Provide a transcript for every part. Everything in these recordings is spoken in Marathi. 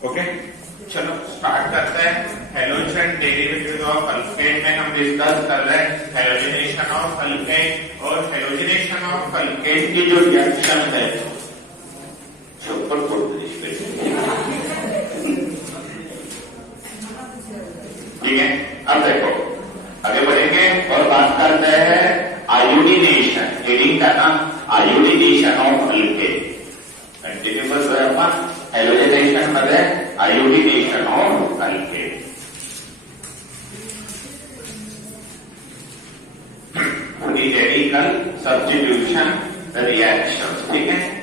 ओके, चलो स्टार्ट करते हैं। हेलोजन डेरिवेटिव ऑफ अल्केन में हम डिस्कस कर रहे हैं हेलोजिनेशन ऑफ अल्केन और हेलोजिनेशन ऑफ अल्केन की जो रिएक्शन है ठीक है। अब देखो आगे बढ़ेंगे और बात करते हैं आयोडीनेशन, हेडिंग का नाम आयोडीनेशन ऑफ अल्केन। कंटिन्यू करतोय आपण हेलोजिनेशन मध्ये iodination of alkane. Free radical substitution reaction, ठीक है।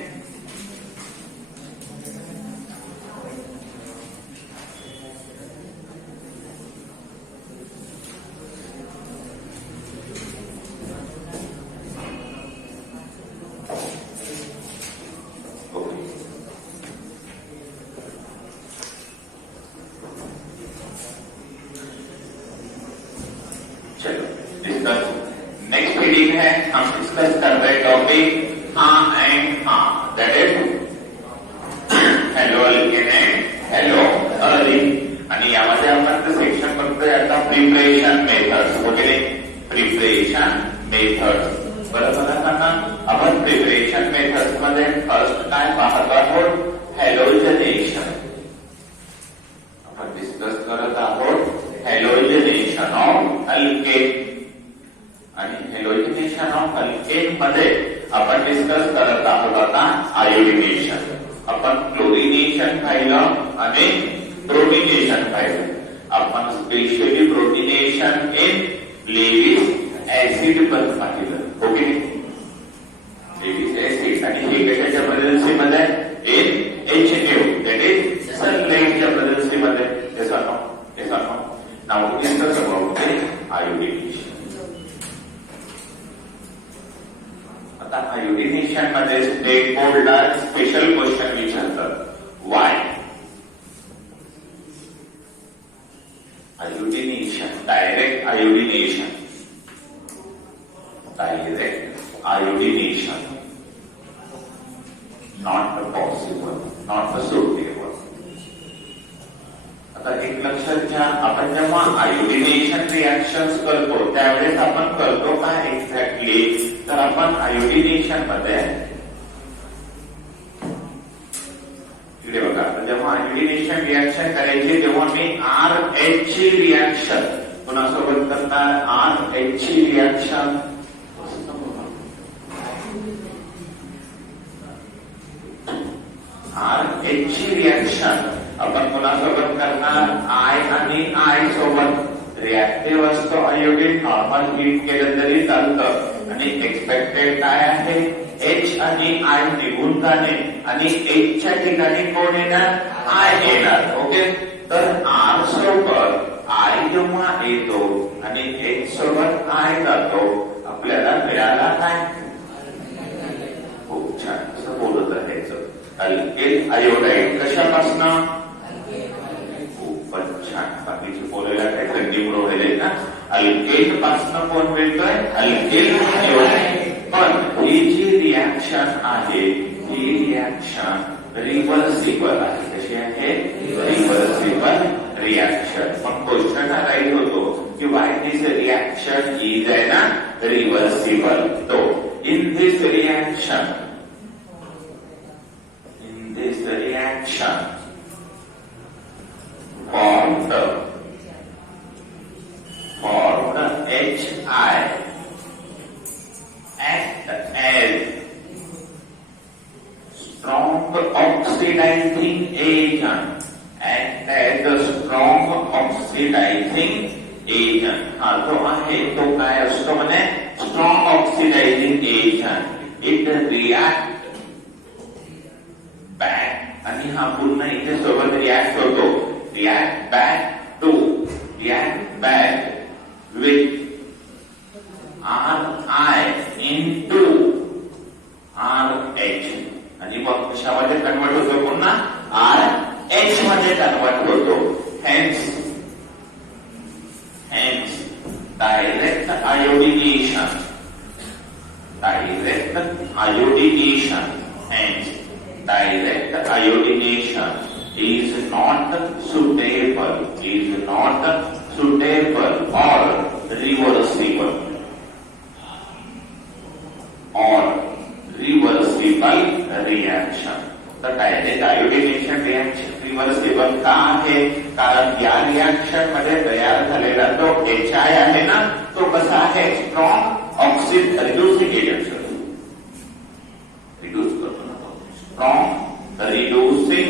नेक्स्ट रीडिंग है, हम डिस्कस कर रहे टॉपिक हाँ एंड हाँ, that is hello alkane end hello alkyne. आणि यामध्ये आपण सेक्शन बघतोय आता प्रिपरेशन मेथड्स वगैरे। प्रिपरेशन मेथड्स बरोबर ना। आपण प्रिपरेशन मेथड्स मध्ये फर्स्ट काय पाहत आहोत, हेलोजनेशन। आपण डिस्कस करत आहोत हेलोजनेशन ऑफ अल्केन। आणि हेलोजिनेशन ऑफ अल्केन मध्ये आपण डिस्कस करत आहोत आता आयोडीनेशन। आपण क्लोरिनेशन पाहिलं आणि प्रोटिनेशन पाहिलं। आपण स्पेशली प्रोटिनेशन इन लेविस ऍसिड पण पाहिलं, ओके। लेविस ऍसिड आणि हे कशाच्या प्रेझेन्सी मध्ये, इन HNO, दॅट इज सनलाइटच्या प्रेझेन्सी मध्ये। Now discuss about iodination. आता आयोडीनेशन मध्ये स्टेट बोर्डला स्पेशल क्वेश्चन विचारतात, Y iodination, direct iodination not possible, not suitable. आता एक लक्षात घ्या, आपण जेव्हा आयोडीनेशन रिएक्शन्स करतो त्यावेळेस आपण करतो काय एक्झॅक्टली, तर आपण आयोडीनेशन मध्ये इकडे बघा, जेव्हा आयोडीनेशन रिएक्शन करायची तेव्हा मी RH ची रिएक्शन कोणासोबत करणार, RH ची रिएक्शन RH ची रिएक्शन आपण कोणासोबत करणार, I आणि I सोबत। रिएक्टिव्ह असतो आयोडीन, नॉर्मल हीट केलं तरी चालतं आणि एक्सपेक्टेड काय आहे, H आणि I निघून जाणे आणि H च्या ठिकाणी कोण येणार, I येणार, ओके। तर R सोबत I जेव्हा येतो आणि H सोबत I जातो, आपल्याला मिळाला काय, खूप छान असं बोलत आहे अल्केन आयोडाईड। कशापासून, खूपच छान, बाकीचे बोलायला काही कंटिन्यू राहिले ना। अल्केन पासून कोण मिळतोय, अल्केन आयोडाईड। पण ही जी रिएक्शन आहे ही रिएक्शन रिव्हर्सिबल आहे। कशी आहे, रिव्हर्सिबल रिएक्शन। पण क्वेश्चन हा राईट होतो की वाय दिस रिएक्शन इज आहे ना रिव्हर्सिबल। तो in this reaction formed HI act as strong oxidizing agent, act as a strong oxidizing agent। हा जो आहे तो काय असतो म्हणे, strong oxidizing agent. It react back, आणि हा पुन्हा इथे सोबत रिएक्ट होतो, react back with RI into RH आणि मग कशामध्ये कन्वर्ट होतो, पुन्हा RH मध्ये कन्वर्ट होतो। Hence direct iodination, direct iodination, hence direct iodination is not suitable or reversible reaction. तर डायरेक्ट आयोडिनेशन रिएक्शन रिव्हर्सिबल का आहे? कारण या रिएक्शन मध्ये तयार झालेला जो HI आहे ना, तो कसा आहे? Strong oxide reducing agent. Reduce करतो ना तो. Strong reducing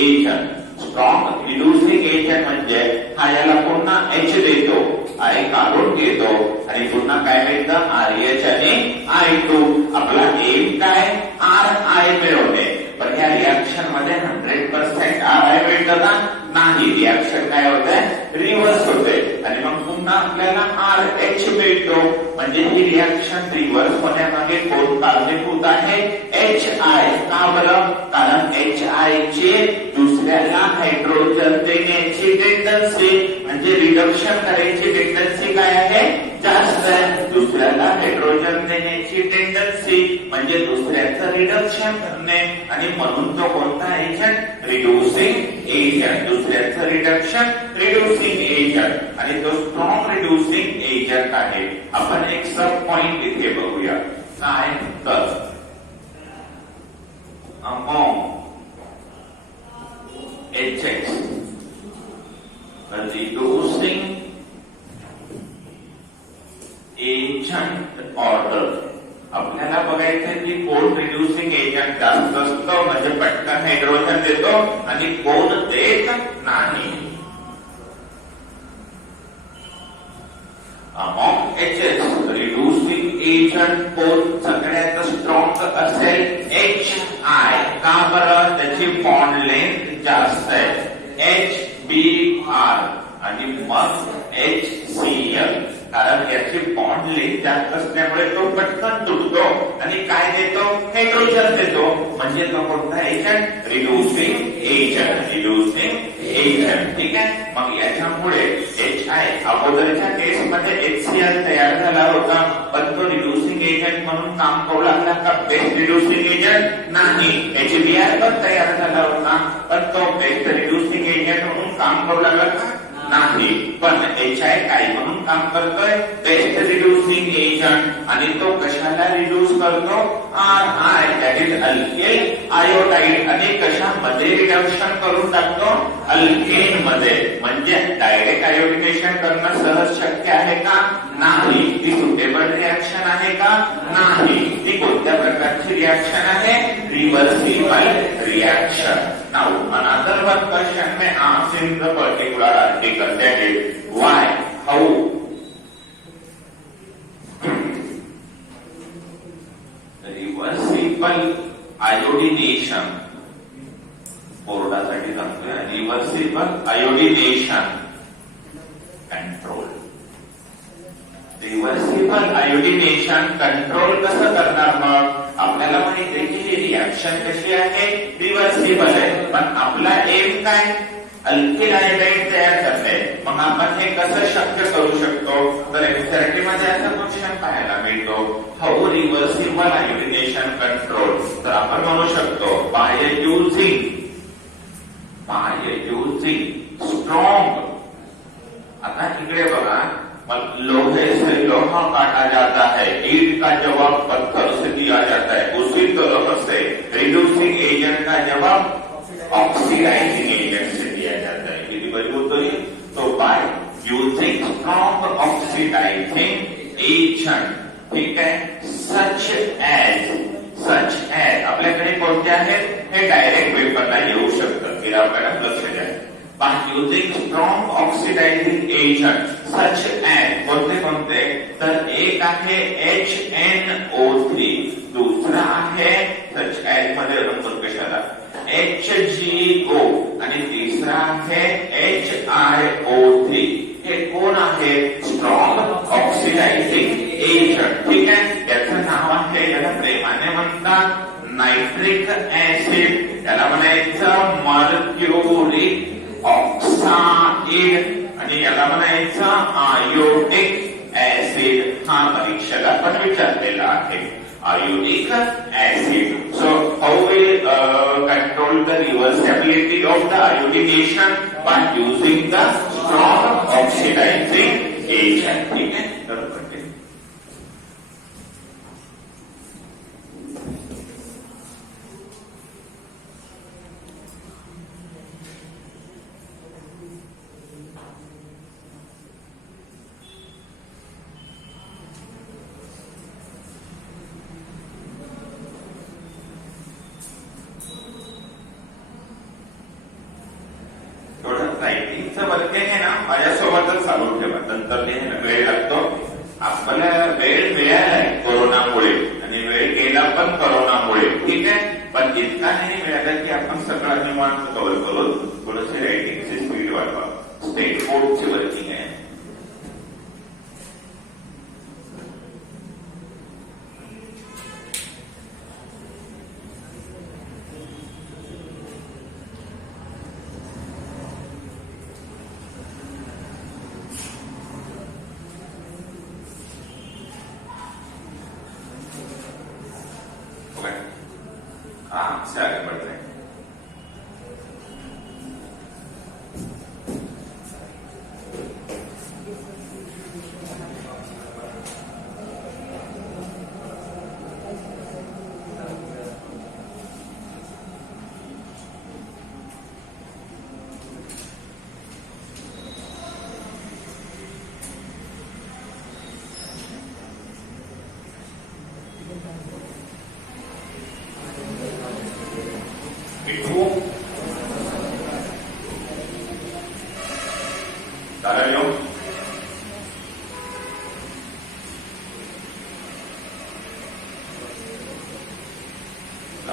agent. Strong reducing agent म्हणजे हा याला पुन्हा H देतो, I काढून घेतो आणि पुन्हा काय मिळतं? RH आणि I2. आपला एम काय? RI मिळवणे. पण या रिएक्शन मध्ये 100% RI मिळतं का? नाही. रिएक्शन काय होतंय? रिव्हर्स होते आणि मग पुन्हा आपल्याला RH मिळतो. म्हणजे ही रिएक्शन रिव्हर्स होण्यामागे कोण कारणीभूत आहे? HI. का बरं? कारण HI चे दुसऱ्याला हायड्रोजन देण्याची टेंडन्सी म्हणजे रिडक्शन करायची टेंडन्सी काय आहे? जास्त आहे. दुसऱ्याला हायड्रोजन देण्याची टेंडन्सी म्हणजे दुसऱ्याचं रिडक्शन करणे आणि म्हणून तो कोणता एजंट? Reducing agent. दुसऱ्याचं रिडक्शन रिड्यूसिंग एजंट आणि तो स्ट्रॉंग रिड्यूसिंग एजंट आहे. आपण एक सब पॉइंट इथे बघूया. काय? तर among HX reducing agent order. आपल्याला बघायचं की कोण रिड्यूसिंग एजंट जास्त असतो म्हणजे पटकन हायड्रोजन देतो आणि कोण देत नाही. अमॉंग एचएस रिड्यूसिंग एजंट कोण सगळ्यात स्ट्रॉंग असेल? HI. का बरं? त्याची बॉन्ड लेंथ जास्त आहे. HBr आणि मग HCl. कारण याची बॉन्ड लेंथ जास्त असल्यामुळे तो पटकन तुटतो आणि काय देतो? हायड्रोजन देतो. म्हणजे तो कोणता agent? Reducing agent. Reducing agent. ठीक आहे. मग याच्यामुळे HI अगोदरच्या केस मध्ये HCl तयार झाला होता पण तो रिड्यूसिंग एजंट म्हणून काम करू लागला का? बेस्ट रिड्यूसिंग एजंट नाही. HBr पण तयार झाला होता पण तो बेस्ट रिड्यूसिंग एजंट म्हणून काम करू लागला का? नाही. पण HI काय म्हणून काम करतोय? Best reducing agent. आणि तो कशाला रिड्यूस करतो? RI that is alkyl iodide. आणि कशामध्ये रिडक्शन करून टाकतो? अल्केन मध्ये. म्हणजे डायरेक्ट आयोडिनेशन करणं सहज शक्य आहे का? नाही. ती सुटेबल रिएक्शन आहे का? नाही. ती कोणत्या प्रकारची रिएक्शन आहे? Reversible reaction. Now, another one question may ask in the particular article, that is, why, how? Reversible iodination. बोर्डासाठी सांगतोय. Reversible iodination control. Reversible iodination control कसं करणार? मग आपल्याला माहिती आहे की ही रिएक्शन कशी आहे? रिव्हर्सिबल आहे. पण आपला एम काय? अल्किल आयोडाईड तयार करणे. मग आपण हे कसं शक्य करू शकतो? तर एमसीआरटी मध्ये असा क्वेश्चन पाहायला मिळतो. How reversible iodination control. तर आपण म्हणू शकतो बाय युझिंग स्ट्रॉंग. आता इकडे बघा, लोहे से लोहा काटा जाता है, ईंट का जवाब पत्थर से दिया जाता है. उसी तरह से रिड्यूसिंग एजेंट का जवाब ऑक्सीडाइजिंग एजेंट से दिया जाता है. किती मजबूत होईल? तो by using strong oxidising agent. ठीक आहे. सच एज आपल्याकडे कोणते आहेत? हे डायरेक्ट वेपरला येऊ शकतं. हे आपल्याला लक्ष द्या. by using strong oxidizing agent such as कोणते? तर एक आहे HNO3, दुसरा आहे such as मध्ये नंबर कशाला? HGO आणि तिसरा आहे HiO3. हे कोण आहे? Strong oxidizing agent. ठीक आहे. याचं नाव आहे, याला प्रेमाने म्हणतात नायट्रिक ऍसिड. त्याला म्हणायचं मर्क्युरिक ऑक्साइड आणि याला म्हणायचं आयोडिक ऍसिड. हा परीक्षेला पण विचारलेला आहे. Iodic acid. So how we control the reversibility of the iodination by using the strong oxidizing agent. ठीक है, चलो continue. रायटिंगचं वर्के आहे ना माझ्यासोबतच चालू ठेवा, नंतर वेळ लागतो. आपल्याला वेळ मिळालाय कोरोनामुळे आणि वेळ गेला पण कोरोनामुळे, ठीक आहे. पण इतका नाही मिळाला की आपण सगळं निवांत कव्हर करून थोडंसे रायटिंगची स्पीड वाढवा. स्टेट बोर्डची वर्किंग आहे. से आगे बढ़ रहे हैं.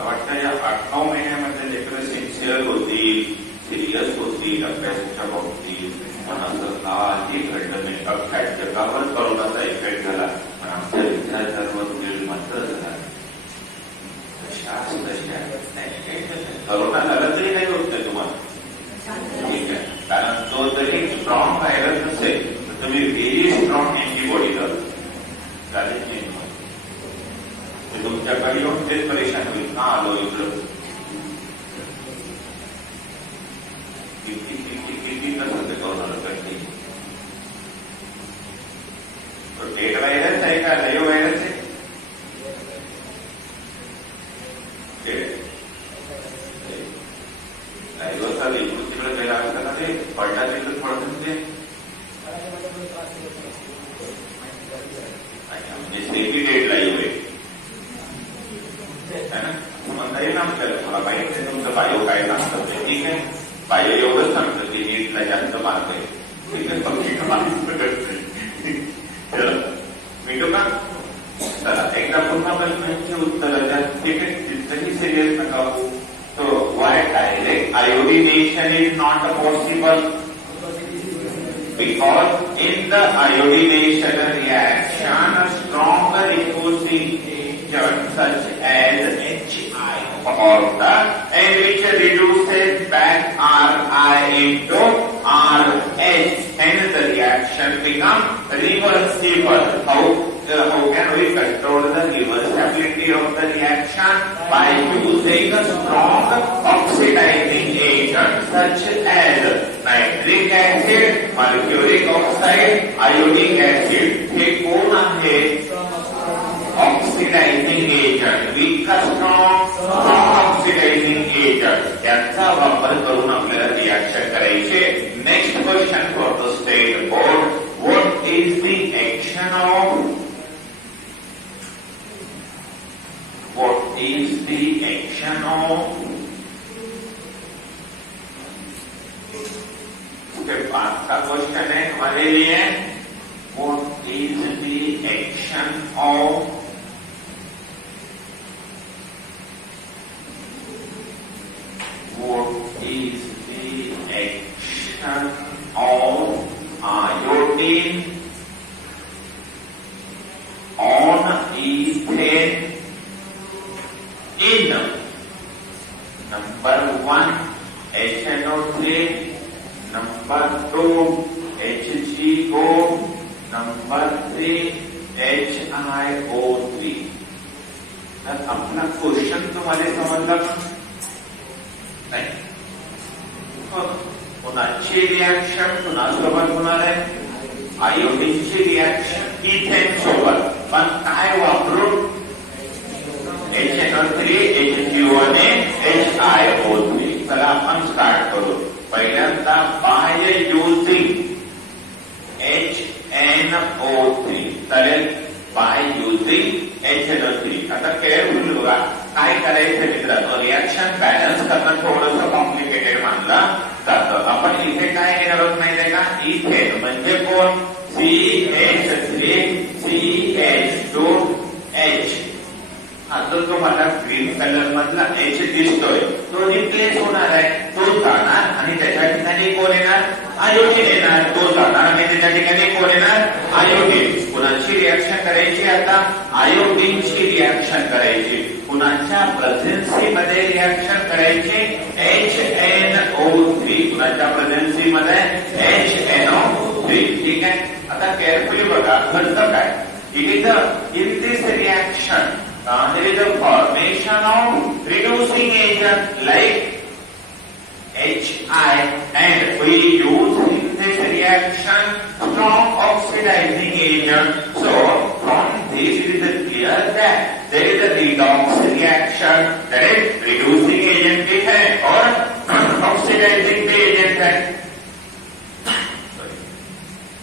वाटतं या 8-9 महिन्यामध्ये लेकरं सिन्सिअर होतील, सिरियस होतील अभ्यासाच्या बाबतीत. पण असं काही घडलं नाही. अख्ख्या जगावर करोनाचा इफेक्ट झाला, पण आमच्या विद्यार्थ्यांवर मात्र झाला. करोना झाला तरी काही होत नाही तुम्हाला, ठीक आहे. कारण तो जरी स्ट्रॉंग व्हायरस असेल तर तुम्ही व्हेरी स्ट्रॉंग अँटीबॉडी चालेल नाही. तुमच्याकडे येऊन तेच परेशान होईल ना, आलो इकडं किती कसं ते करोना करते. डेड व्हायरस आहे का लाईव्ह व्हायरस आहे? लाईव्ह असतात इकडून तिकडे गेला असताना ते पडला तिकडे पडत ते म्हणजे सेमी डेड लाईव्ह आहे ना. म्हणता येईल आपल्याला थोडा माहिती आहे तुमचं बायो काय सांगतं ते, ठीक आहे. बायो एवढंच सांगतं की नीटला जास्त मार्क आहे, ठीक आहे. पक्षी मार्क चला मिळतो का? चला एकदा पुन्हा प्रश्नांची उत्तर द्या, ठीक आहे. तिथंही सिरियस नका होऊ. So why direct iodination is not possible? Because in the iodination reaction, a stronger opposing agent such as HI or and which reduces back Ri into RH, and the reaction becomes reversible. How can we control the reversibility of the reaction? By using a strong oxidizing agent such as nitric acid, mercuric oxide, iodic acid. हे कोण आहे? Oxidizing agent, with strong oxidizing agent. याचा वापर करून आपल्याला रिएक्शन करायचे. Next question for the state board. What is the action of What is the action of? उसके बाद का क्वेश्चन है हमारे लिए, What is the action of? What is the action of iodine on ethane in number 1 HNO3, number 2 HGO, number 3 HiO3. तर आपला क्वेश्चन तुम्हाला समजला का नाही? कोणाची रिॲक्शन कुणासोबत होणार आहे? आयोडीनची रिॲक्शन इथेन सोबत, पण काय वापरून? HNO3 HCO आणि HiO3. चला आपण स्टार्ट करू. पहिल्यांदा बाय युझिंग HNO3 चालेल, बाय युझिंग HNO3. आता केअरफुल बघा काय करायचं मित्रांनो. रिॲक्शन बॅलन्स करणं थोडंसं कॉम्प्लिकेटेड मानलं जातं. आपण इथे काय घेणार आहोत माहिती आहे का? इथेन म्हणजे कोण? CH3 CH2H. आता तुम्हाला ग्रीन कलर मधला H दिसतोय, तो रिप्लेस होणार आहे, तो जाणार आणि त्याच्या ठिकाणी कोण येणार? आयोडीन येणार. तो जाणार आणि त्याच्या ठिकाणी कोण येणार? आयोडीन. कुणाची रिॲक्शन करायची आता? आयोडीनची रिॲक्शन करायची. कुणाच्या प्रेझेन्सी मध्ये रिॲक्शन करायची? HNO3. कुणाच्या प्रेझेन्सी मध्ये? HNO3. ठीक आहे. आता केअरफुली बघा घडतं काय? in this reaction there is a formation of reducing agent like HI, and we use in this reaction strong oxidizing agent. So from this it is clear that there is a redox reaction, that is reducing agent भी है और oxidizing भी agent है.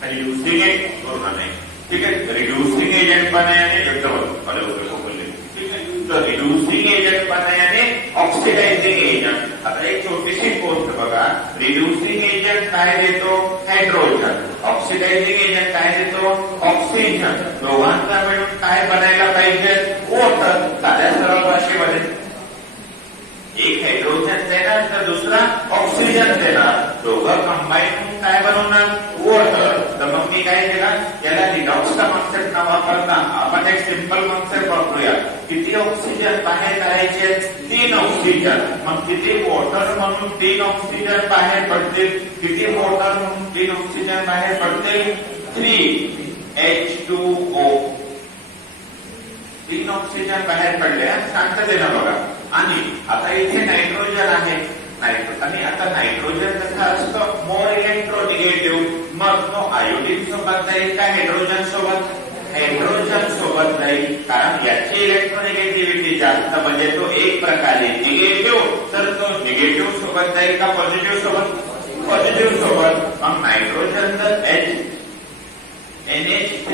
रिड्यूसिंग एजेंट और नहीं, ठीक है. रिड्यूसिंग एजेंट बनायाने एकदम अलग अलग बोलले, ठीक है. तो रिड्यूसिंग एजेंट बनायाने ऑक्सिडायझिंग एजेंट. आता एक छोटीशी गोष्ट बघा. रिड्यूसिंग एजेंट काय देतो? हायड्रोजन. ऑक्सिडायझिंग एजेंट काय देतो? ऑक्सिजन. दोघांचा मिळून काय बनायला पाहिजे? वॉटर. साध्या सरळ भाषेमध्ये एक हायड्रोजन देणार तर दुसरा ऑक्सिजन देणार. दोघं कंबाईन होऊन काय बनवणार? वॉटर. तर मग मी काय केलं? याला रिडॉक्सचा कॉन्सेप्ट न वापरता आपण एक सिंपल कॉन्सेप्ट वापरूया. किती ऑक्सिजन बाहेर काढायचे? 3 ऑक्सिजन. मग किती वॉटर म्हणून 3 ऑक्सिजन बाहेर पडतील? किती वॉटर म्हणून 3 ऑक्सिजन बाहेर पडतील? 3H2O. 3 ऑक्सिजन बाहेर पडले. सांगता ना बघा. आणि आता इथे नायट्रोजन आहे. आणि आता नायट्रोजन कसं असतं? मोर इलेक्ट्रोनिगेटिव्ह. मग तो आयोडीन सोबत जाईल का हायड्रोजन सोबत? हायड्रोजन सोबत जाईल, कारण याची इलेक्ट्रोनिगेटिव्हिटी जास्त, म्हणजे तो एक प्रकारे निगेटिव्ह. तर तो निगेटिव्ह सोबत जाईल का पॉझिटिव्ह सोबत? पॉझिटिव्ह सोबत. मग नायट्रोजन NH3.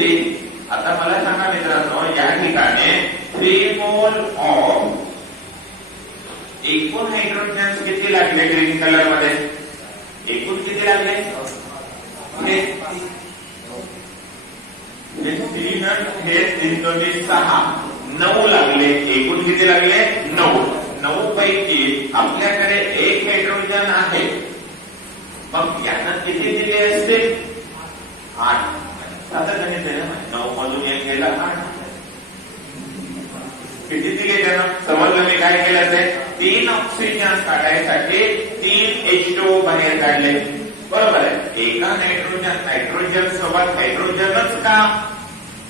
आता मला सांगा मित्रांनो, या ठिकाणी 3 मोल ऑफ एकूण हायड्रोजन किती लागले? ग्रीन कलर मध्ये एकूण किती लागले? हे 6 9 लागले. एकूण किती लागले? 9. 9 पैकी आपल्याकडे एक हायड्रोजन आहे. मग यांना किती दिले असतील? 8. आता गणित आहे ना, 9 मधून 1 गेला 8. किती दिले त्यांना? समजलं मी काय केलं ते? 3 ऑक्सिजन काढायसाठी 3 H2O बाहेर काढले. बरोबर आहे. एका नायट्रोजन सोबत हायड्रोजनच का?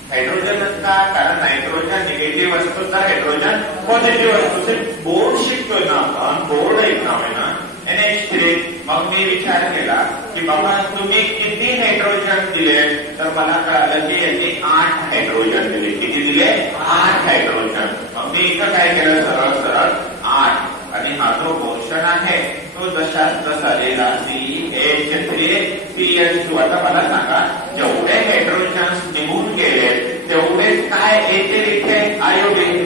हायड्रोजनच का? कारण नायट्रोजन निगेटिव्ह असतो तर हायड्रोजन पॉझिटिव्ह असतो. बोर्ड शिकतोय ना आपण, बोर्ड एक नाव आहे ना, NH3. मग मी विचार केला की बाबा तुम्ही किती हायड्रोजन दिले? तर मला कळालं की यांनी 8 हायड्रोजन दिले. किती दिले? 8 हायड्रोजन. मग मी इथं काय केलं? सरळ सरळ 8. आणि हा जो पोर्शन आहे तो जशाच तसा लिहिला CH3 CH2. आता मला सांगा, जेवढे हायड्रोजन्स निघून गेले तेवढेच काय येतील इथे? आयोडीन.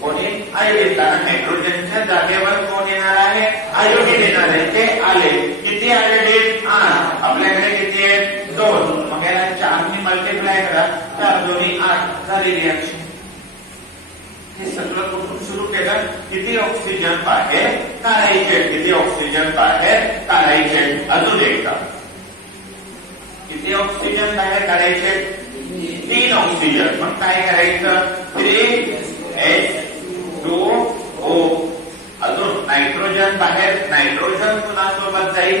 कोणी? आयोडीन. कारण हायड्रोजनच्या जागेवर कोण येणार आहे? आयोडीन येणार आहे. ते आले. किती आयोडीन? 8. आपल्याकडे किती आहे? 2. मग याला 4 ने मल्टिप्लाय करा. 4 दोन्ही 8 झाली रिॲक्शन. हे सगळं कुठून सुरू केलं? किती ऑक्सिजन बाहेर काढायचे? किती ऑक्सिजन बाहेर काढायचे? अजून एकदा, किती ऑक्सिजन बाहेर काढायचे? 3 ऑक्सिजन. मग काय करायचं? 3H2O. अजून नायट्रोजन बाहेर. नायट्रोजन कुणासोबत जाईल?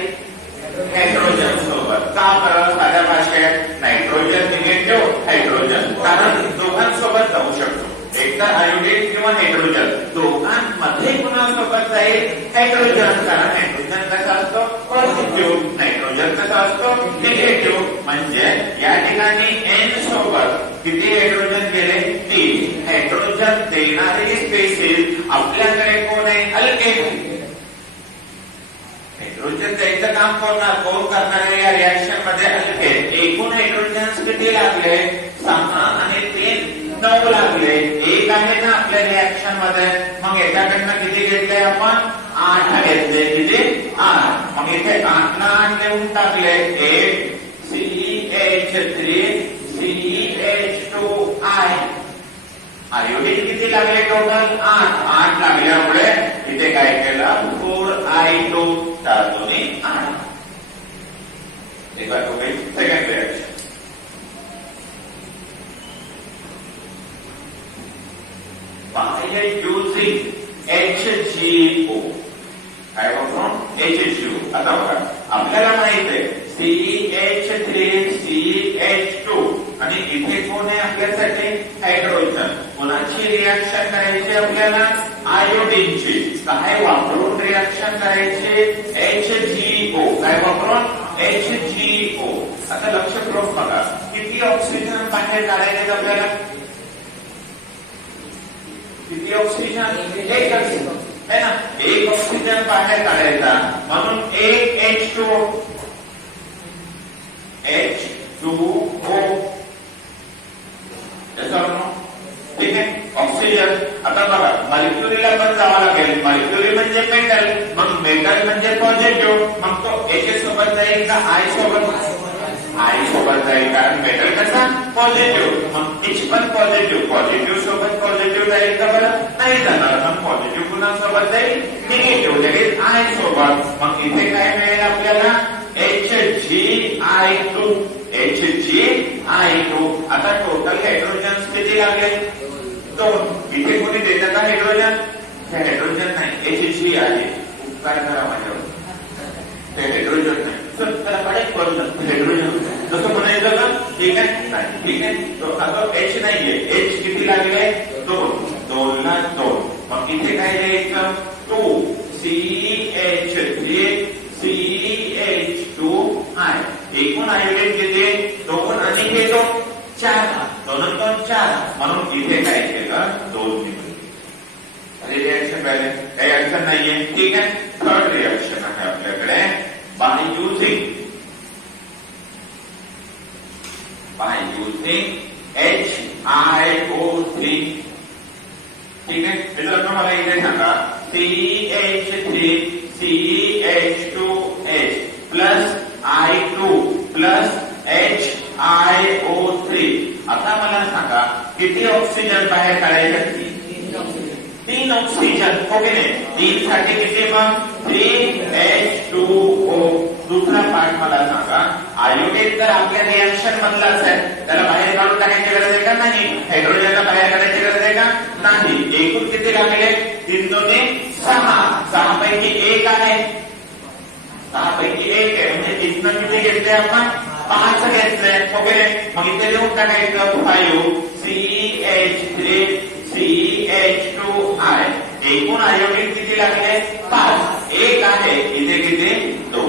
हायड्रोजन सोबत. का? बरं साध्या भाषेत नायट्रोजन निगेटिव्ह, हायड्रोजन. कारण दोघांसोबत जाऊ शकतो. एकतर आयोडीन किंवा हायड्रोजन, दोघांमध्ये कुणासोबत जाईल? हायड्रोजन. कारण हायड्रोजन कसा असतो? पॉझिटिव्ह. नायट्रोजन कसा असतो? निगेटिव्ह. म्हणजे या ठिकाणी एन सोबत किती हायड्रोजन गेले? 3. हायड्रोजन देणारी स्पेसिस आपल्याकडे कोण आहे? अल्केन. हायड्रोजन द्यायचं काम कोण करणार आहे या रिएक्शन मध्ये? अल्केन. एकूण हायड्रोजन किती लागले? 6 आणि 3 9 लागले. एक आहे ना आपल्या रिएक्शन मध्ये. मग याच्याकडनं किती घेतले आपण? 8 घेतले. किती? 8. मग इथे 8 ला 8 देऊन टाकले. 8 CH3 CH2I. आयोडीन किती लागले टोटल? 8 लागल्यामुळे इथे काय केलं? 4I2 4 2 8. Second reaction. By using HGO. काय वापरून? HGO. आता बघा आपल्याला माहित आहे CH3 CH2 आणि इथे कोण आहे आपल्यासाठी? हायड्रोजन. कोणाची रिएक्शन करायची आपल्याला? आयोडीनची. काय वापरून रिएक्शन करायची? HGO. काय वापरून? HGO. आता लक्ष करून बघा किती ऑक्सिजन बाहेर काढायचे आपल्याला? किती ऑक्सिजन? एक ऑक्सिजन है ना. एक ऑक्सिजन बाहेर काढायचा म्हणून एक H2O. ठीक आहे. ऑक्सिजन. आता बघा मॉलिक्युलला पण जावं लागेल. मॉलिक्युल म्हणजे मेटल. मग मेटल म्हणजे पॉझिटिव्ह. मग तो H सोबत जाईल का I सोबत? I सोबत जाईल. कारण मेटल कसा? पॉझिटिव्ह. मग H पण पॉझिटिव्ह. पॉझिटिव्ह सोबत पॉझिटिव्ह जाईल का? बरं नाही जाणार. मग पॉझिटिव्ह पुन्हा सोबत जाईल निगेटिव्ह. लगेच I सोबत. मग इथे काय मिळेल आपल्याला? HgI2. HgI2. आता टोटल हायड्रोजन किती लागले? 2. इथे कोणी देतं का हायड्रोजन? हायड्रोजन नाही. Hg आहे. उपकार करा माझ्यावर. ते हायड्रोजन नाही. त्याला कनेक्ट करू हायड्रोजन जसं म्हणायचं का? ठीक आहे नाही. ठीक आहे. तो आता H नाहीये. H किती लागले? 2. 2 ला 2. मग इथे काय द्यायचं? 2 CH3 CH2I. एकूण आयोडीन किती? 2 आणि हे 2 4. 2 आणि 2 4. म्हणून इथे काय केलं? 2 निघाले. अरे रिएक्शन झाले. काही अडचण नाहीये. ठीक आहे. थर्ड रिएक्शन आहे आपल्याकडे. By using HiO3. ठीक आहे. मित्रांनो मला इथे सांगा CH3 CH2H plus I2 plus HiO3. आता मला सांगा किती ऑक्सिजन बाहेर काढायचे? 3 ऑक्सिजन. ओके नाही. 3 साठी किती? मग 3H2O. दुसरा पार्ट मला सांगा आयोडीन तर आपल्या रिएक्शन मधलाच आहे. त्याला बाहेर काढून टाकायची गरज आहे का? नाही. हायड्रोजनला बाहेर काढायची गरज आहे का? नाही. एकूण किती लागले? 3 2 6. 6 पैकी 1 आहे. 6 पैकी 1 आहे. म्हणजे इथनं किती घेतले आपण? 5 घेतले. ओके. मग इथे लिहून टाकायचं 5 CH3 CH2I. एकूण आयोडीन किती लागले? 5. 1 आहे. इथे किती? 2.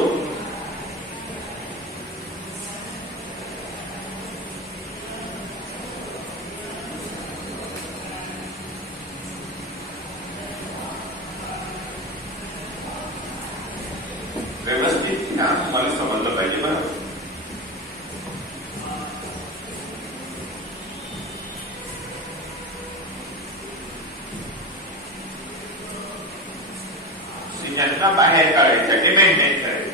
व्यवस्थित मला समजलं पाहिजे. बरं ऑक्सिजनला बाहेर काढायसाठी मेंटेन करायचं.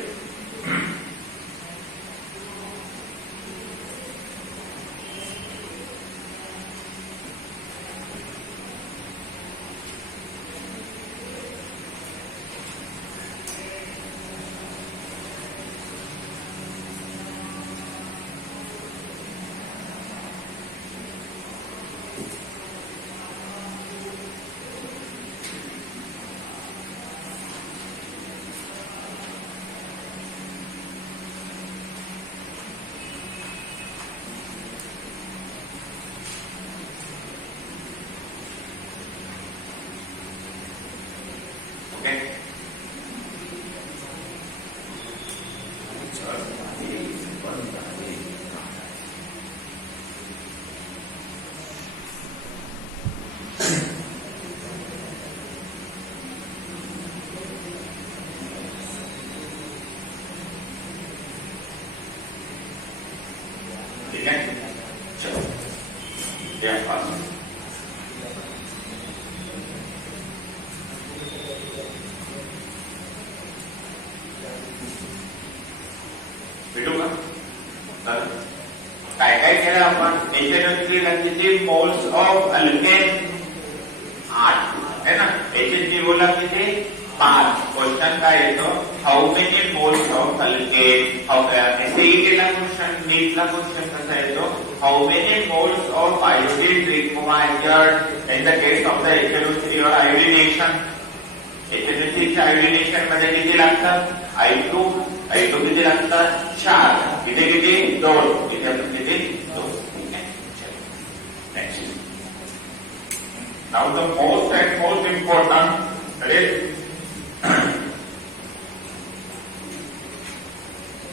केलं आपण HNO3 ला किती मोल्स ऑफ अल्केन 8 है ना. HNO ला किती 5. क्वेश्चन काय येतो how many moles of alkane. SEET ला क्वेश्चन नीट ला क्वेश्चन कसा येतो how many moles of iodine required in the case of the HNO3 और आयोडीनेशन. HNO3 च्या आयोडीनेशन मध्ये किती लागतात I2 किती लागतात 4. इथे किती 2. इथे आपण किती 2. Next. Now the most important is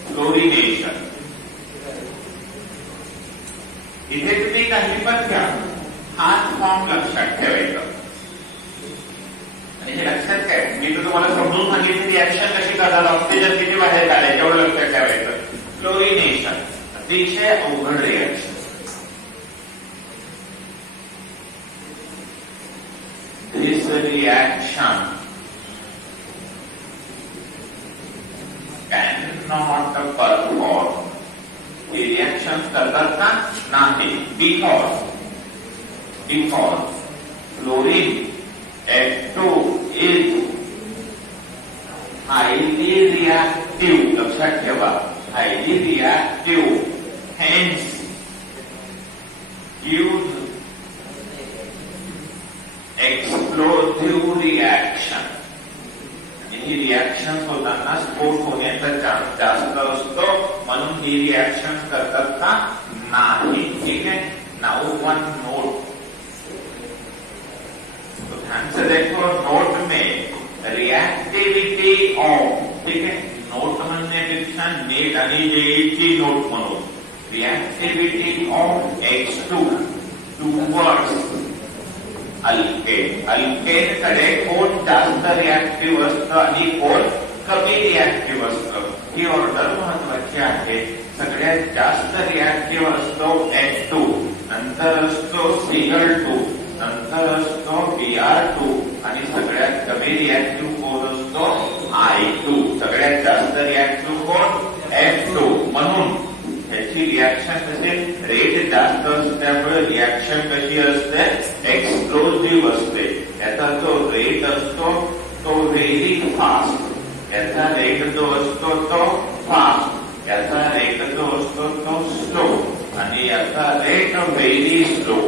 fluorination. इथे तुम्ही काही पण घ्या हाच फॉर्म लक्षात ठेवायचा. आणि हे लक्षात काय मी तुम्हाला समजून सांगितलं रिएक्शन कशी करतात ऑक्सिजन किती बाहेर काढायचं एवढं लक्षात ठेवायचं. फ्लोरिनेशन अतिशय अवघड reaction. This reaction cannot perform. हे रिएक्शन करतात का नाही. because fluorine F2 is highly reactive. लक्षात ठेवा highly reactive, hence gives explosive reaction. ही रिएक्शन होताना स्फोट होण्याचा चान्स जास्त असतो म्हणून ही रिएक्शन करतात का नाही. ठीक है. Now one note. तो ध्यान से देखो नोट में रिएक्टिविटी ऑफ. ठीक है. नोट म्हणण्यापेक्षा नेट आणि जेईची नोट म्हणून reactivity of H2 towards alkane. Alkane कडे कोण जास्त रिएक्टिव्ह असतं आणि कोण कमी रिएक्टिव्ह असतं ही ऑर्डर महत्वाची आहे. सगळ्यात जास्त रिएक्टिव्ह असतो H2, नंतर असतो Cl2, नंतर असतो Br2 आणि सगळ्यात कमी रिएक्टिव्ह कोण असतो I2. सगळ्यात जास्त रिएक्टिव्ह कोण F2. म्हणून त्याची रिएक्शन कसे रेट जास्त असल्यामुळे रिएक्शन कशी असते एक्सप्लोसिव्ह असते. त्याचा जो रेट असतो तो व्हेरी फास्ट. याचा रेट जो असतो तो फास्ट. याचा रेट जो असतो तो स्लो आणि याचा रेट व्हेरी स्लो.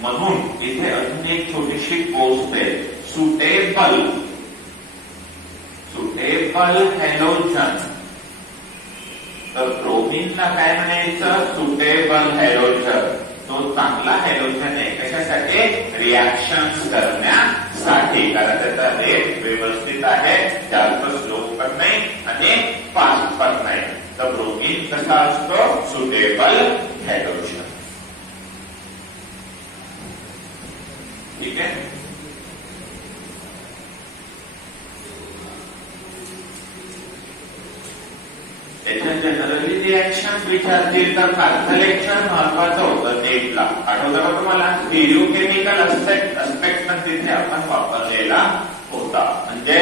म्हणून इथे अजून एक छोटीशी गोष्ट आहे. Suitable halogen. तर ब्रोमीनला काय म्हणायचं सुटेबल हॅलोजन. तो चांगला हॅलोजन आहे कशासाठी रिएक्शन्स करण्यासाठी. कारण त्याचा रेट व्यवस्थित आहे, जास्त स्लो पण नाही आणि फास्ट पण नाही. तर ब्रोमीन कसा असतो सुटेबल हॅलोजन. ठीक आहे. त्याच्या जनरली रिएक्शन विचारतील तर कालचं लेक्चर महत्वाचं होतं नेटला. आठवतं का तुम्हाला. स्टिरियोकेमिकल अस्पेक्ट पण तिथे आपण वापरलेला होता. म्हणजे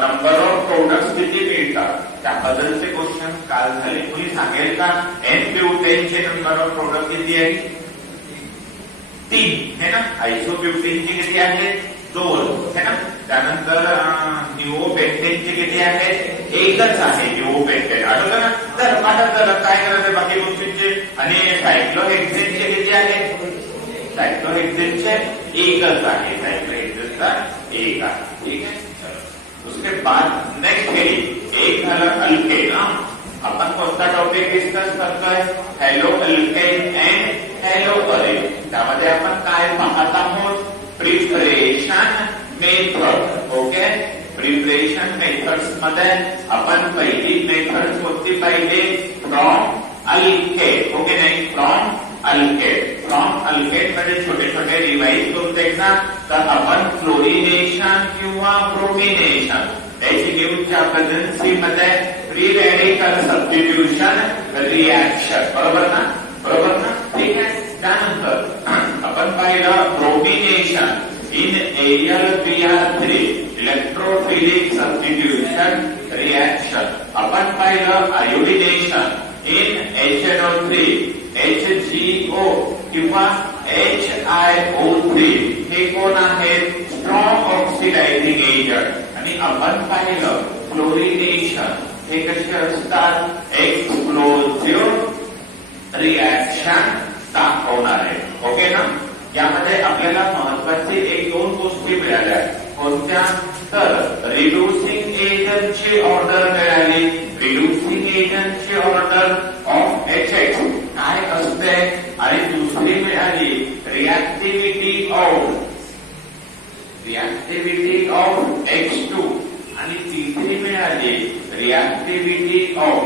नंबर ऑफ प्रोडक्ट्स किती मिळतात त्याबद्दलचे क्वेश्चन काल झाले. कुणी सांगेल का N-ब्युटेनचे नंबर ऑफ प्रोडक्ट किती आहे 3 है ना. आयसोब्युटेनचे किती आहेत 2 है ना. त्यानंतर निओपेंटेनचे किती आहेत 1च आहे निओपेंटेन. आठवतं ना. तर वाटत झालं काय करायचं बाकी गोष्टींचे. आणि सायक्लोहेक्सेनचे किती आहेत सायक्लोहेक्सेनचे 1च आहे. सायक्लोहेक्सेनचा 1 आहे. ठीक है. उसके बाद नेक्स्ट एक झालं अल्केन. आपण कोणता टॉपिक डिस्कस करतोय हॅलो अल्केन अँड हॅलो अरेन. त्यामध्ये आपण काय पाहत आहोत preparation method. Okay. Preparation methods मध्ये आपण पहिली मेथड कोणती पाहिली फ्रॉम अल्केन. ओके नाही फ्रॉम अल्केन. फ्रॉम अल्केन मध्ये छोटे छोटे रिवाइज करून देखना. तर आपण फ्लोरिनेशन किंवा ब्रोमिनेशन याची न्यूजच्या प्रेझेन्सी मध्ये फ्री रॅडिकल सबस्टिट्यूशन रिएक्शन. बरोबर ना. बरोबर ना. ठीक आहे. त्यानंतर आपण पाहिलं bromination in AlBr3 electrophilic substitution reaction. आपण पाहिलं आयोडिनेशन इन HNO3 HgO किंवा HiO3 हे कोण आहेत? Strong oxidizing agent. आणि आपण पाहिलं फ्लोरिनेशन हे कसे असतात? एक्सप्लोसिव्ह रिॲक्शन दाखवणार आहे. ओके ना? यामध्ये आपल्याला महत्वाचे एक दोन गोष्टी मिळाल्या. कोणत्या? तर रिड्युसिंग एजंटची ऑर्डर मिळाली. रिड्युसिंग एजंटची ऑर्डर ऑफ HX काय असते? आणि दुसरी मिळाली रिॲक्टिव्हिटी ऑफ X2 आणि तिसरी मिळाली रिॲक्टिव्हिटी ऑफ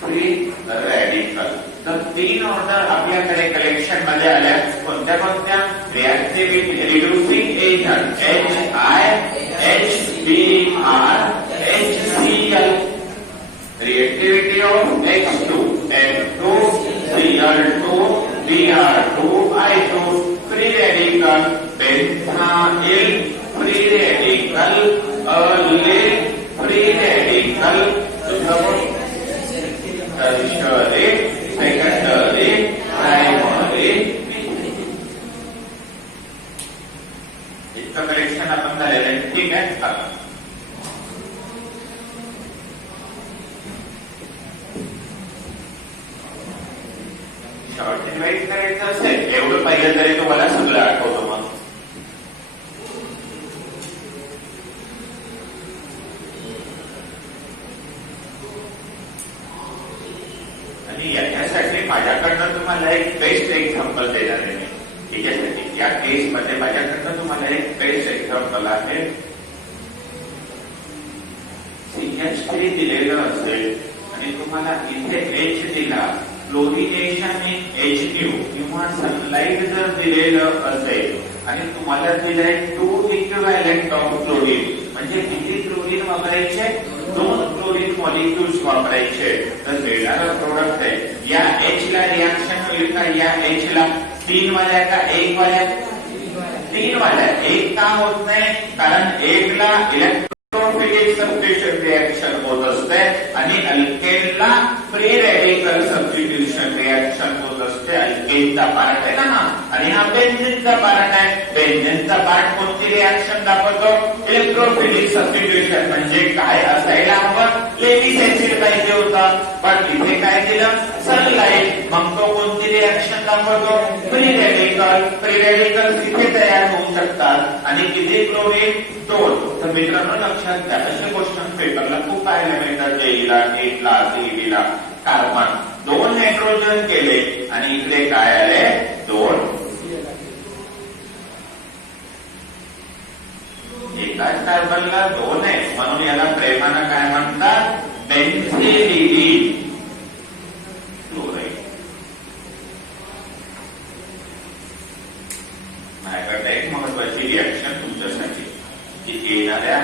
फ्री रॅडिकल. तर तीन ऑर्डर आपल्याकडे कलेक्शन मध्ये आल्या. कोणत्या कोणत्या? Reactivity reducing agent HI, HBr, HCl. Reactivity of X2 F2, Cl2, Br2, I2. Free radical benzyl, free radical allyl, free radical tertiary, secondary, primary. इतकं कलेक्शन आपण झालेलं आहे. ठीक आहे. आता शॉर्ट रिवाइज करायचं असेल एवढं पाहिलं तरी तुम्हाला सगळं आठवतं. मग आणि याच्यासाठी माझ्याकडनं तुम्हाला एक बेस्ट एक्झाम्पल देणार आहे मी. याच्यासाठी या केस मध्ये माझ्याकडनं तुम्हाला एक बेस्ट एक्झाम्पल आहे. CH3 दिलेलं असेल आणि तुम्हाला इथे H दिला. फ्लोरिनेशन इन Hν किंवा सनलाइट जर दिलेलं असेल आणि तुम्हाला दिलंय 2 इक्विव्हॅलेंट ऑफ क्लोरीन, म्हणजे किती क्लोरीन वापरायचे? 2 क्लोरीन मॉलिक्युल्स वापरायचे. तर मिळणारं प्रोडक्ट आहे या H ला रिॲक्शन होईल का? या H ला 3 वाल्या का 1 वाल्या? 3 वाल्या. 1 का होत नाही? कारण 1 ला इलेक्ट्रोफिलिक सबस्टिट्यूशन रिॲक्शन होत असते आणि अल्केनला फ्री रॅडिकल सबस्टिट्यूशन रिॲक्शन होत असते. अल्केनचा पार्ट आहे ना आणि हा बेन्झीनचा पार्ट आहे. बेन्झीनचा पार्ट कोणती रिॲक्शन दाखवतो? Electrophilic substitution. म्हणजे काय असायला हवं? लेविस ऍसिड पाहिजे होता, पण इथे काय दिलं? सनलाइट. मग तो कोणती रिॲक्शन दाखवतो? Free radical. फ्री रॅडिकल इथे तयार होऊ शकतात. आणि किती क्लोरीन? 2. तर मित्रांनो लक्षात घ्या, असे क्वेश्चन पेपरला खूप पाहायला मिळतात. जेईला, नीटला, सीईटीला. कार्बन 2 नायट्रोजन केले आणि इकडे काय आले? 2. एकाच कार्बनला 2 आहे म्हणून याला प्रेमानं काय म्हणतात? बेन्झिलीन क्लोराईड. माझ्याकडे एक महत्वाची रिॲक्शन तुमच्यासाठी की येणाऱ्या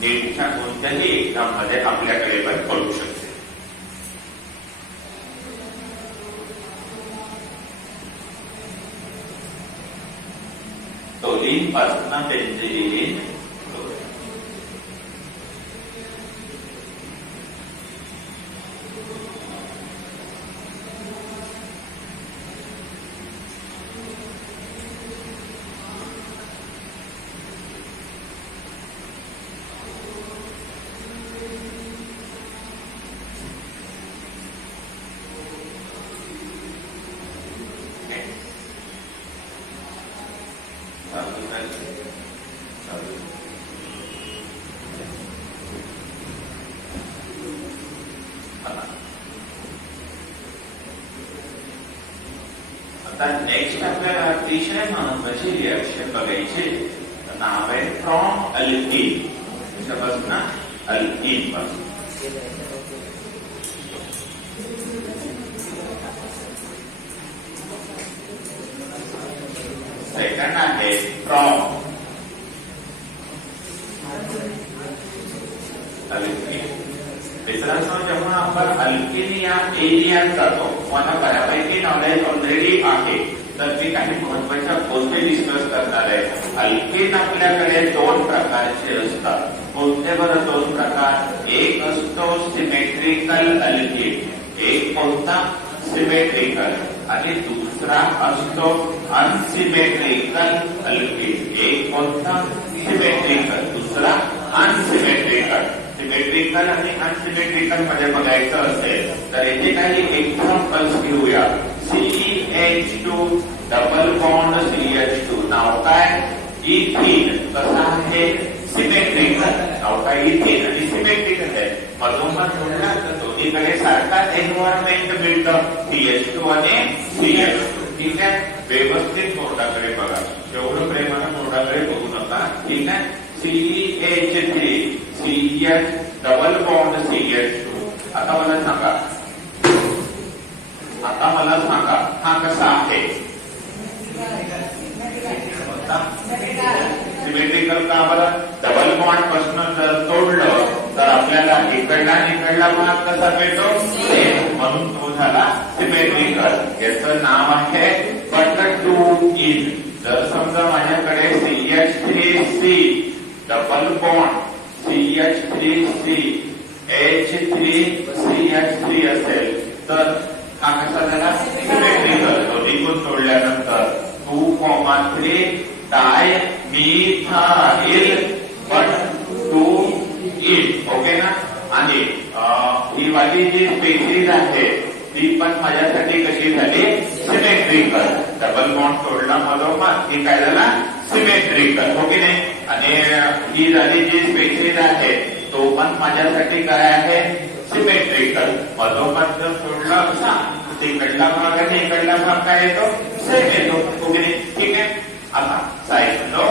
नीटच्या कोणत्याही एक्झाम मध्ये आपल्याकडे पण करू शकते. टोलिन पासून बेन्झिलीन क्लोराईड. आता नेक्स्ट आपल्याला अतिशय महत्वाची रिॲक्शन बघायची. नाव आहे फ्रॉम अल्कीन. कशापासून? अल्कीन पासून. सेकंड आहे फ्रॉम अल्कीन. मित्रांनो जेव्हा आपण अल्कीन या एरियात जातो, मला बऱ्यापैकी नॉलेज ऑलरेडी आहे, तर मी काही महत्वाच्या गोष्टी डिस्कस करणार आहे. अल्कीन आपल्याकडे 2 प्रकारचे असतात. कोणते बरं 2 प्रकार? एक असतो सिमेट्रिकल अल्कीन. एक कोणता? सिमेट्रिकल आणि दुसरा असतो अनसिमेट्रिकल अल्केन. एक कोणता सिमेट्रिकल, दुसरा अनसिमेट्रिकल. सिमेट्रिकल आणि अनसिमेट्रिकल मध्ये बघायचं असेल तर इथे काही एक्झाम्पल्स घेऊया. CH2 डबल बॉन्ड CH2 नाव काय? इथिन. कसं आहे? सिमेट्रिकल. नाव काय? इथिन आणि सिमेट्रिकल आहे. मधोमध जोडला तर दोन्हीकडे सारखाच एन्व्हायरमेंट मिळतं, CH2 आणि CH2. ठीक आहे, व्यवस्थित बोर्डाकडे बघा, जेवढं प्रेमानं बोर्डाकडे बघू नका. ठीक आहे, CH3 CH double bond CH2. आता मला सांगा हा कसा आहे? सिमेट्रिकल का बरं? डबल बॉन्ड पासून जर तोडलं तर आपल्याला इकडला भाग कसा मिळतो? म्हणून तो झाला सिमेट्रिकल. याचं नाव आहे बट टू इन. जर समजा माझ्याकडे CH3C double bond CH3C H3CH3 असेल तर हा कसा झाला? सिमेट्रिकल. दोन्हीकडून तोडल्यानंतर 2,3 डाय मिथाइल बट 2 इन. ओके ना? आणि ही वाली जी स्पेसिस आहे ती पण माझ्यासाठी कशी झाली? सिमेट्रिकल. डबल बॉन्ड तोडला मधोमध की काय झाला? सिमेट्रिकल. ओके नाही? आणि ही झाली जी स्पेसिस आहे तो पण माझ्यासाठी काय आहे? सिमेट्रिकल. मधोमध जर तोडला कसा तिकडला भाग आणि इकडला भाग काय येतो? सेम येतो. ओके नाही? ठीक आहे. आता सायक्लो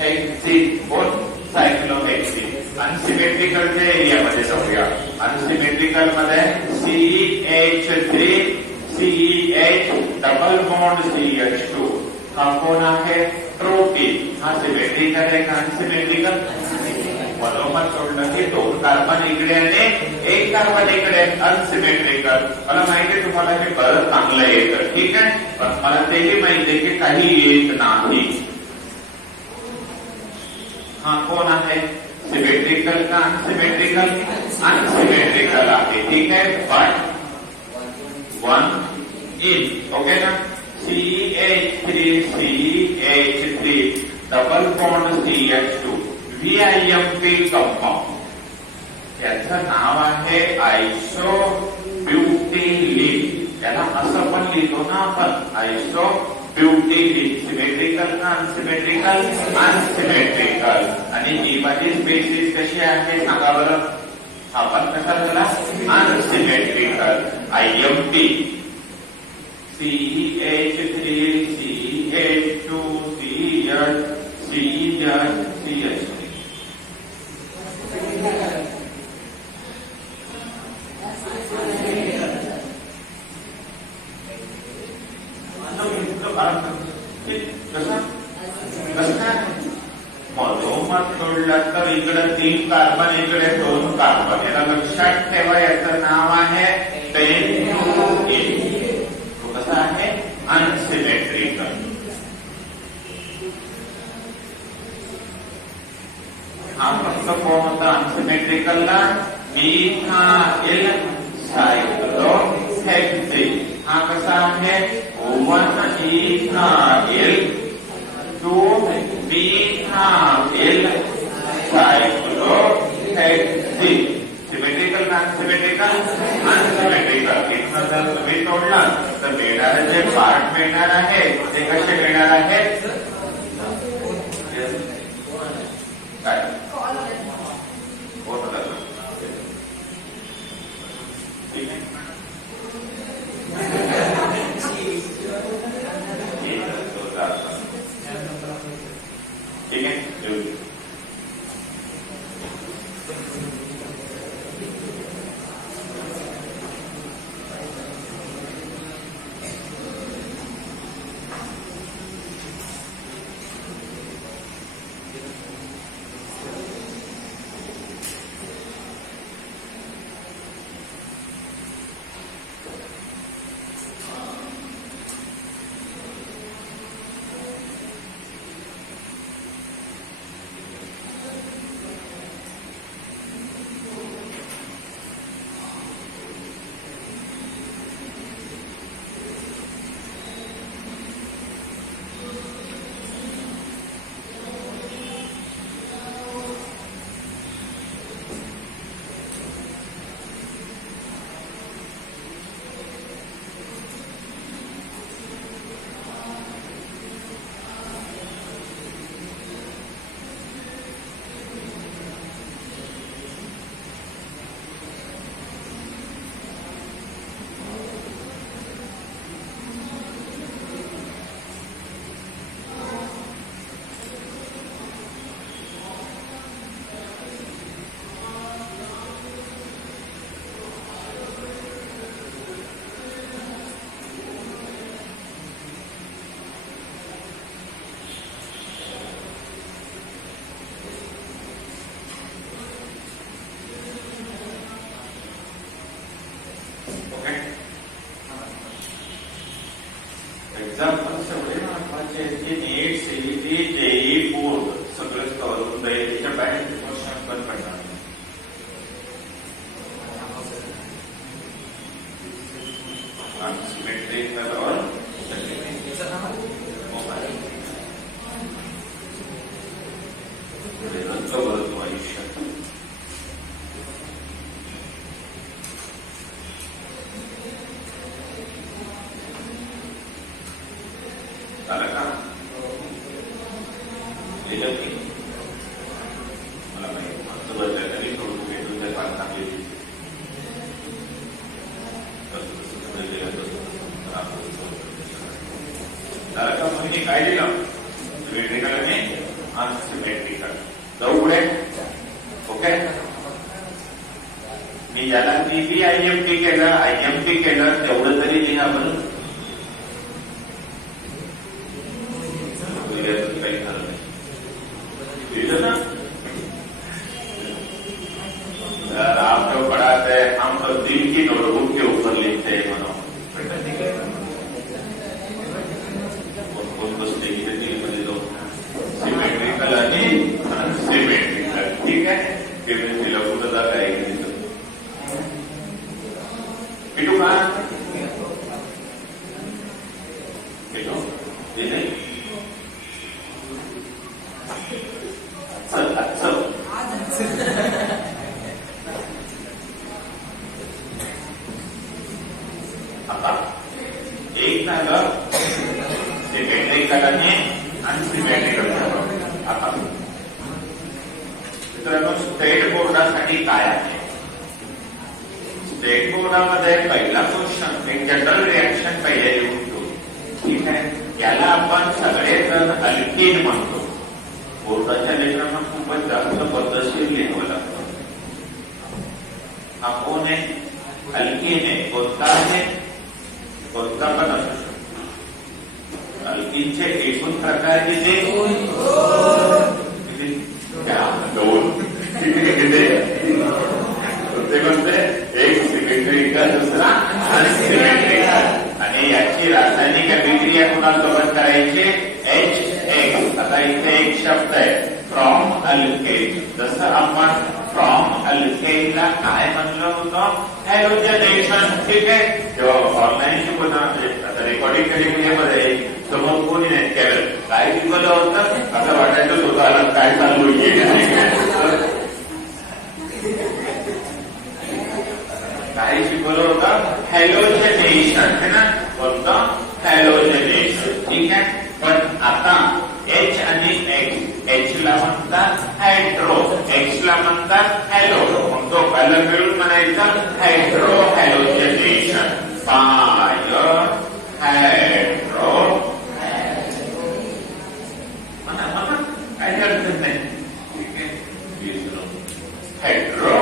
हेक्सी बोल सायक्लोहेक्सी. अनसिमेट्रिकलच्या एरियामध्ये जाऊया. अनसिमेट्रिकल मध्ये CH3 CH double bond CH2 हा कोण आहे? प्रोटीन. हा सिमेट्रिकल आहे का अनसिमेट्रिकल? मधोमध सोडलं की 2 कार्बन इकडे आणि 1 कार्बन इकडे. अनसिमेट्रिकल. मला माहिती आहे तुम्हाला हे बरं चांगलं येतं. ठीक आहे, पण मला तेही माहिती आहे की काही येत नाही. हा कोण आहे? सिमेट्रिकल का अनसिमेट्रिकल? अनसिमेट्रिकल आहे. ठीक आहे, बट 1 इन. ओके ना? CH3 double bond CH2 VIMP compound. याचं नाव आहे आयसो ब्युटिलीन. याला असं पण लिहितो ना आपण, आयसो ब्युटिलीन. सिमेट्रिकल का अनसिमेट्रिकल? अनसिमेट्रिकल. आणि ही माझी स्पेसिस कशी आहे सांगा बरं? हा पण कसा झाला? Unsymmetrical. IMP CH3 CH2 CH3. मधोमध तोडलं तर इकडे 3 कार्बन इकडे 2 कार्बन. याला लक्षात ठेवा, याचं नाव आहे पेन्टोइन. तो कसा आहे? अनसिमेट्रिकल. हा फक्त कोण होता अनसिमेट्रिकलला? मिथाइल सायक्लोहेक्सी. हा कसा आहे? 1 इथाइल 2 मिथाइल सायक्लोहेक्सी. सिमेट्रिकल का अनसिमेट्रिकल? अनसिमेट्रिकल. इथं जर तुम्ही तोडला तर मिळणारे जे पार्ट मिळणार आहे ते कसे मिळणार आहेत? काय होत? ठीक आहे, ठीक आहे. जगलं बरं तो आयुष्यात. झालं का? लिहिलं की मला माहिती मागचं बदल तरी थोडं भेटून त्या फार चांगली झालं का? म्हणजे काय दिलं? सिमेट्रिकल आणि अनसिमेट्रिकल. जाऊ पुढे. ओके. मी ज्याला आयएमपी केलं तेवढं तरी लिहा बरं. काही झालं नाही. लिहिलं ना? आपको पढ़ाते हैं हम तो दिल की नोटबुक के ऊपर लिखते हैं मनो. सिमेट्रिकल आणि अनसिमेट्रिकल. ठीक आहे. केमिस्ट्रीला कुठं जात आहे की तिथं भेटू का? भेटू ते नाही. आता एक झालं सिमेट्रिकल आणि अनसिमेट्रिकल झालं. आता मित्रांनो स्टेट बोर्डासाठी काय आहे? स्टेट बोर्डामध्ये पहिला क्वेश्चन एक जनरल रिएक्शन पहिले लिहून ठेवू. ठीक आहे. याला आपण सगळेजण अल्कीन म्हणतो. बोर्डाच्या लेखनाला खूपच जास्त पद्धतशीर लिहावं लागतं. हा कोण आहे? अल्कीन आहे. कोणता आहे? कोणता पण असू शकतो. अल्कीनचे एकूण प्रकार किती? दोन. ते म्हणते एक सिमेट्रिकल दुसरा अनसिमेट्रिकल. आणि याची रासायनिक अभिक्रिया कुणासोबत करायची? H. आता इथे एक शब्द आहे फ्रॉम अल्केन. जसं आपण फ्रॉम अल्केनला काय म्हणलं होतं? हॅलोजनेशन. ठीक आहे. तेव्हा ऑनलाईन शिकवणं आता रेकॉर्डिंग केली समोर कोणी नाही केलं. काय शिकवलं होतं? असं वाटायचं स्वतःला काय चालू काय शिकवलं होतं? हॅलोजनेशन है ना. कोणतं? हॅलोजनेशन. ठीक आहे. पण आता H आणि X. H ला म्हणतात हायड्रो, X ला म्हणतात हॅलो. मग तो पहिला मिळून म्हणायचा हायड्रो हॅलोजनेशन. बाय हायड्रो म्हणा काही अडचण नाही. ठीक आहे. हायड्रो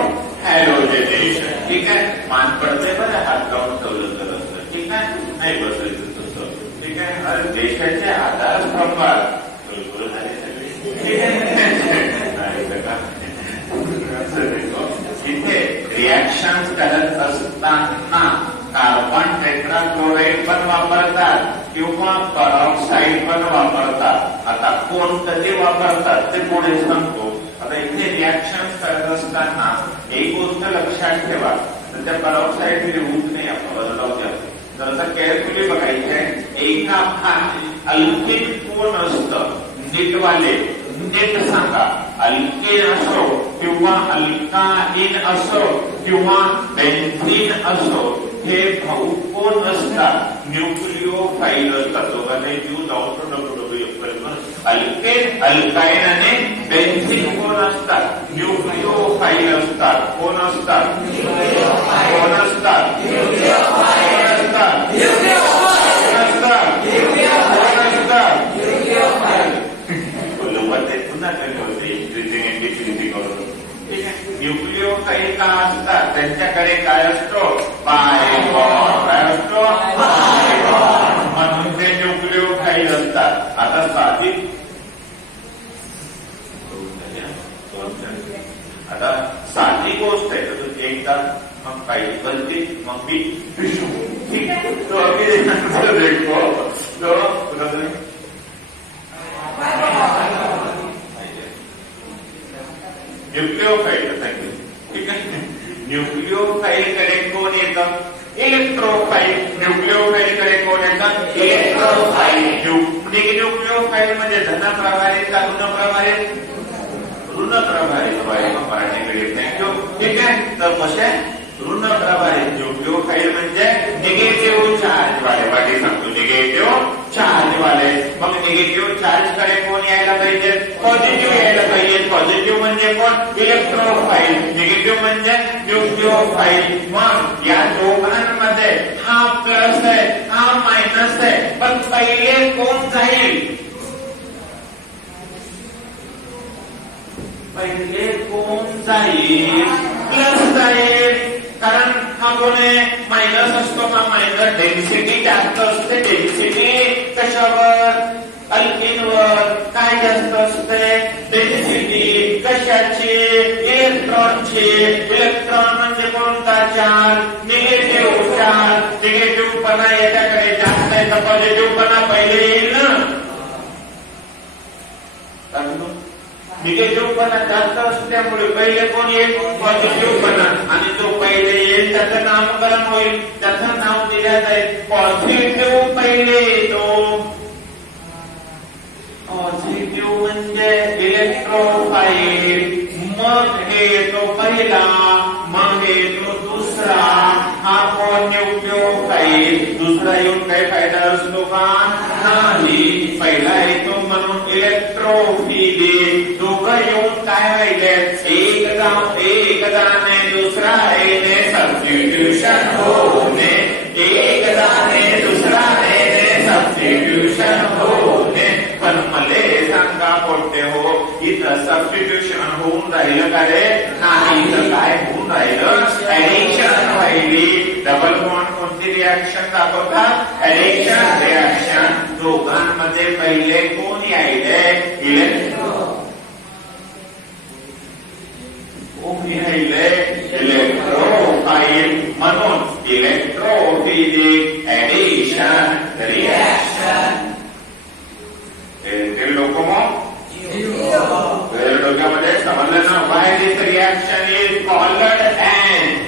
हॅलोजनेशन. ठीक आहे. मान पडते बरं. हात लावून ठेवलं तर असतं. ठीक आहे. नाही बसायचं तसं. ठीक आहे. अरे देशाचे आधारस्तंभात इथे रिएक्शन करत असताना कार्बन टेट्राक्लोराइड पण वापरतात किंवा परऑक्साईड पण वापरतात. आता कोण कधी वापरतात ते पुढे सांगतो. आता इथे रिएक्शन करत असताना एक गोष्ट लक्षात ठेवा. तर त्या परऑक्साईड लिहूच नाही आपण बदलावत्या. तर आता केअरफुली बघायचंय. एका अल्कीन कोण असतं? नीटवाले नीट सांगा. अल्केन असो किंवा अल्काइन असो किंवा बेन्झीन असो हे भाऊ कोण असतात? न्यूक्लिओफाइल असतात. दोघांना जीव जाऊन अल्केन अल्काइन आणि बेन्झीन कोण असतात? न्यूक्लिओफाइल असतात. कोण असतात? कोण असतात? न्यूक्लिओफाइल का असतात? त्यांच्याकडे काय असतो? Bye bond. काय असतो? Bye bond. म्हणून ते न्यूक्लिओफाइल असतात. आता साधी आता साधी गोष्ट आहे. तर एकदा मग पाहिजे बनते मग मी विष्णू. ठीक आहे. तो अभी देखो तो न्यूक्लिओफाइल. ठीक आहे. न्यूक्लिओफाइल कडे कोण येतं? इलेक्ट्रोफाइल. न्यूक्लिओफाइल कडे कोण येतं? इलेक्ट्रोफाइल. न्यूक्लिओफाइल म्हणजे धन प्रभारित का ऋण प्रभारित? ऋण ऋण प्रभारित्व आहे मराठीकडे. थँक्यू. ठीक आहे. तर कसे ऋण प्रभारित न्यूक्लिओफाइल म्हणजे निगेटिव्ह चार्ज वाले. वाटे सांगतो निगेटिव्ह चार्ज वाले. मग निगेटिव्ह चार्ज कडे कोण यायला पाहिजे? पॉझिटिव्ह यायला पाहिजे. पॉझिटिव्ह म्हणजे कोण? इलेक्ट्रोफाइल. निगेटिव्ह म्हणजे न्यूक्लिओफाइल. मग या दोघांमध्ये हा प्लस आहे हा मायनस आहे, पण पहिले कोण जाईल? पहिले कोण जाईल? प्लस जाईल. कारण हा कोण आहे? मायनस असतो का? मायनस डेन्सिटी जास्त असते. डेन्सिटी कशावर? अल्किनवर. काय जास्त असते? डेन्सिटी कशाची? इलेक्ट्रॉनची. इलेक्ट्रॉन म्हणजे कोणता चार्ज? Negative charge. निगेटिव्ह पणा याच्याकडे जास्त आहे तर पॉझिटिव्ह पणा पहिले येईल ना. निगेटिव्ह पणा जास्त असल्यामुळे पहिले कोण येईल? पॉझिटिव्ह पणा. आणि जो पहिले येईल त्याचं नामकरण होईल. त्याचं नाव दिलं जाईल पॉझिटिव्ह. पहिले येतो. पॉझिटिव्ह म्हणजे इलेक्ट्रोफाइल. मग हे येतो पहिला. मग येतो दुसरा. हा कोण? न्यूक्लिओफाइल. दुसरा येऊन काही फायदा असतो का? नाही. पहिला येतो म्हणून इलेक्ट्रोफिलिक. दोघं येऊन काय व्हायले? एकदाने दुसरा येणे सबस्टिट्यूशन होणे. एकदाने दुसरा येणे सबस्टिट्यूशन होणे. पण मले सांगा कोणते हो इथं सबस्टिट्यूशन होऊन राहिलं का रे? नाही. तर काय होऊन राहिलं? ऍडिशन व्हायली. डबल बॉन्ड कोणती रिॲक्शन दाखवतात? Addition reaction. दोघांमध्ये पहिले कोण यायले? इलेक्ट्रोफाइल. म्हणून इलेक्ट्रोफिलिक ऍडिशन रिॲक्शन. ते लोक मग डोक्यामध्ये समजलं ना? Why this reaction is called an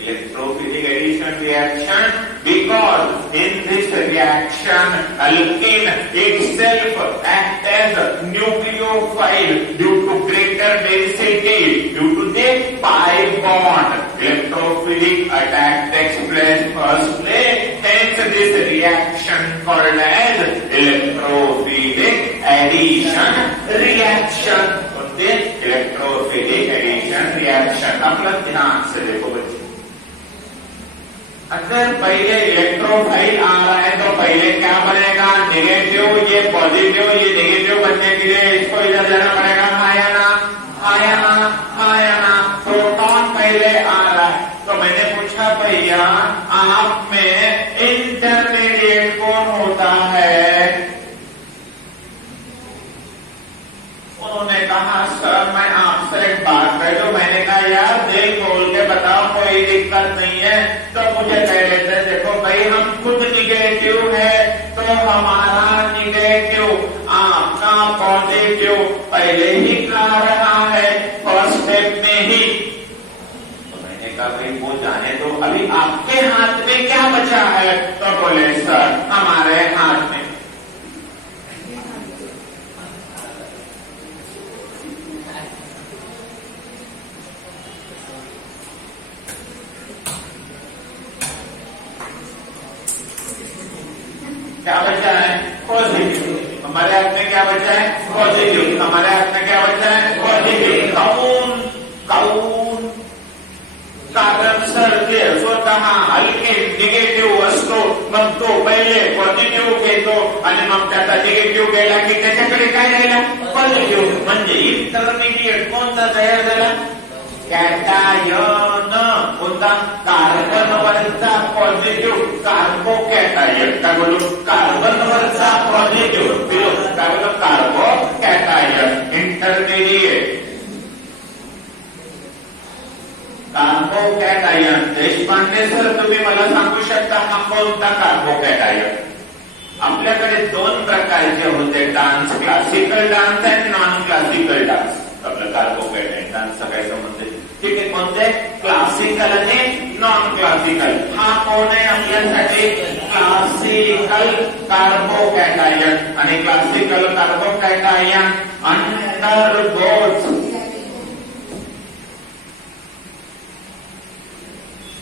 electrophilic addition reaction, because in this reaction alkene itself acts as nucleophile due to greater density, due to the pi bond. Electrophilic attack takes place firstly, hence this reaction called as electrophilic addition reaction. Electrophilic addition reaction. अपना ध्यान से देखो बच्चे. अगर पहले इलेक्ट्रोफाइल आ रहा है तो पहले क्या बनेगा? नेगेटिव. ये पॉजिटिव. ये नेगेटिव बनने के लिए इसको इधर जाना पड़ेगा. हाँ या ना? हाँ या ना? हाँ या ना? प्रोटॉन पहले आ रहा है. तो मैंने पूछा भैया आप में इंटरमीडिएट कौन होता है? उन्होंने कहा सर मैं आपसे एक बात कह दूं. मैंने कहा यार दिल खोल के बताओ कोई दिक्कत नहीं है. तो मुझे कह लेते देखो भाई हम खुद निगेटिव है तो हमारा निगेटिव आपका पॉजिटिव पहले ही आ रहा है फर्स्ट स्टेप में ही. तो मैंने कहा भाई वो जाने दो, अभी आपके हाथ में क्या बचा है? तो बोले सर हमारे हाथ में क्या बचा है? पॉजिटिव. हमारे हाथ में क्या बचा है? पॉजिटिव. हमारे हाथ में क्या बचा है? पॉजिटिव. काऊन कारण सर ते स्वतः हलके निगेटिव्ह असतो. मग तो पहिले पॉझिटिव्ह घेतो आणि मग त्याचा निगेटिव्ह गेला की त्याच्याकडे काय राहिला? पॉझिटिव्ह. म्हणजे इंटरमिडिएट कोणता तयार झाला? कॅटायन. कोणता? कार्बनवरचा पॉझिटिव्ह कार्बो कॅटायन. काय बोलू? कार्बनवरचा पॉझिटिव्ह काय बोलू? कार्बो cation. Intermediate कार्बो cation. Deshpande sir तुम्ही मला सांगू शकता हा कोणता कार्बो कॅटायन? आपल्याकडे दोन प्रकारचे होते डान्स. क्लासिकल डान्स आणि नॉन क्लासिकल डान्स. आपलं कार्बो कॅटायन डान्सचा काय संबंध आहे? ठीक आहे. कोणते? क्लासिकल आणि नॉन क्लासिकल. हा कोण आहे आपल्यासाठी? क्लासिकल कार्बोकॅटायन आणि क्लासिकल कार्बोकॅटायन अंडरगोज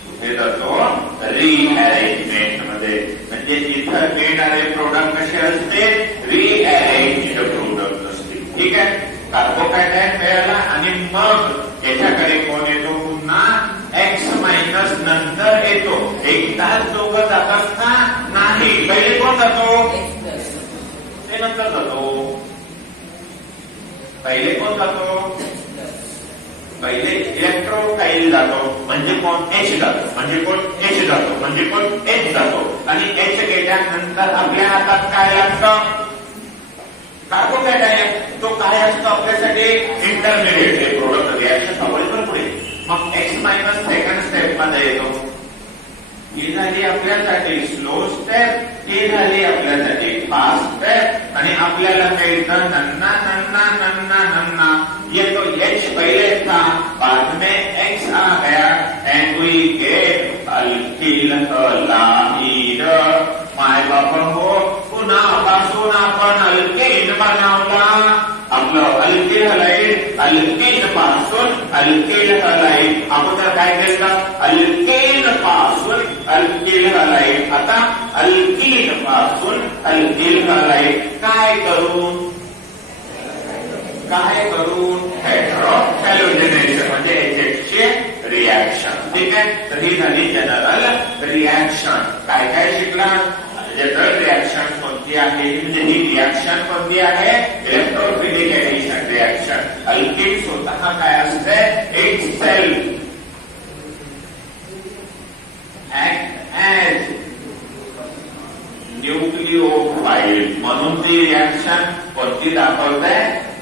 कुठे जातो रिअरेंजमेंट मध्ये म्हणजे इथं येणारे प्रोडक्ट कसे असते रिअरेंज्ड प्रोडक्ट असते ठीक आहे कार्बोकॅटायन मिळाला आणि मग याच्याकडे कोण येतो पुन्हा एक्स मायनस नंतर येतो एकदाच दोघं जातात का नाही पहिले कोण जातो ते नंतर जातो पहिले कोण जातो पहिले इलेक्ट्रोकाईल जातो म्हणजे कोण एच जातो म्हणजे कोण एच जातो म्हणजे कोण एच जातो आणि एच गेल्यानंतर आपल्या हातात काय लागतं कार्बोकॅटायन तो काय असतो आपल्यासाठी इंटरमिडिएट हे प्रोडक्ट रिॲक्शन आवडीवर पुढे मग एक्स मायनस सेकंड स्टेप मध्ये येतो ही झाली आपल्यासाठी स्लो स्टेप ही झाली आपल्यासाठी फास्ट स्टेप आणि आपल्याला मिळतं नन्ना नन्ना नन्ना नन्ना ये तो एच पहले था बाद में एक्स आ गया and we get alkyl halide माय बापा हो पुन्हा पासून आपण अल्केन बनवला आपलं अल्किल हलाइड अल्केन पासून अल्किल हलाइड अगोदर काय केलं अल्केन पासून अल्किल हलाइड आता अल्कीन पासून अल्किल हलाइड काय करून हेटेरो हॅलोजिनेशन म्हणजे एचचे रिॲक्शन ठीक आहे तर ही झाली जनरल रिॲक्शन काय काय शिकला जनरल रिॲक्शन कोणती आहे म्हणजे ही रिॲक्शन कोणती आहे इलेक्ट्रोफिलिक एडिशन रिॲक्शन अल्किन स्वतः काय असते एक सेल ऍक्ट ऍज न्यूक्लिओफाइल म्हणून ती रिॲक्शन कोणती दाखवते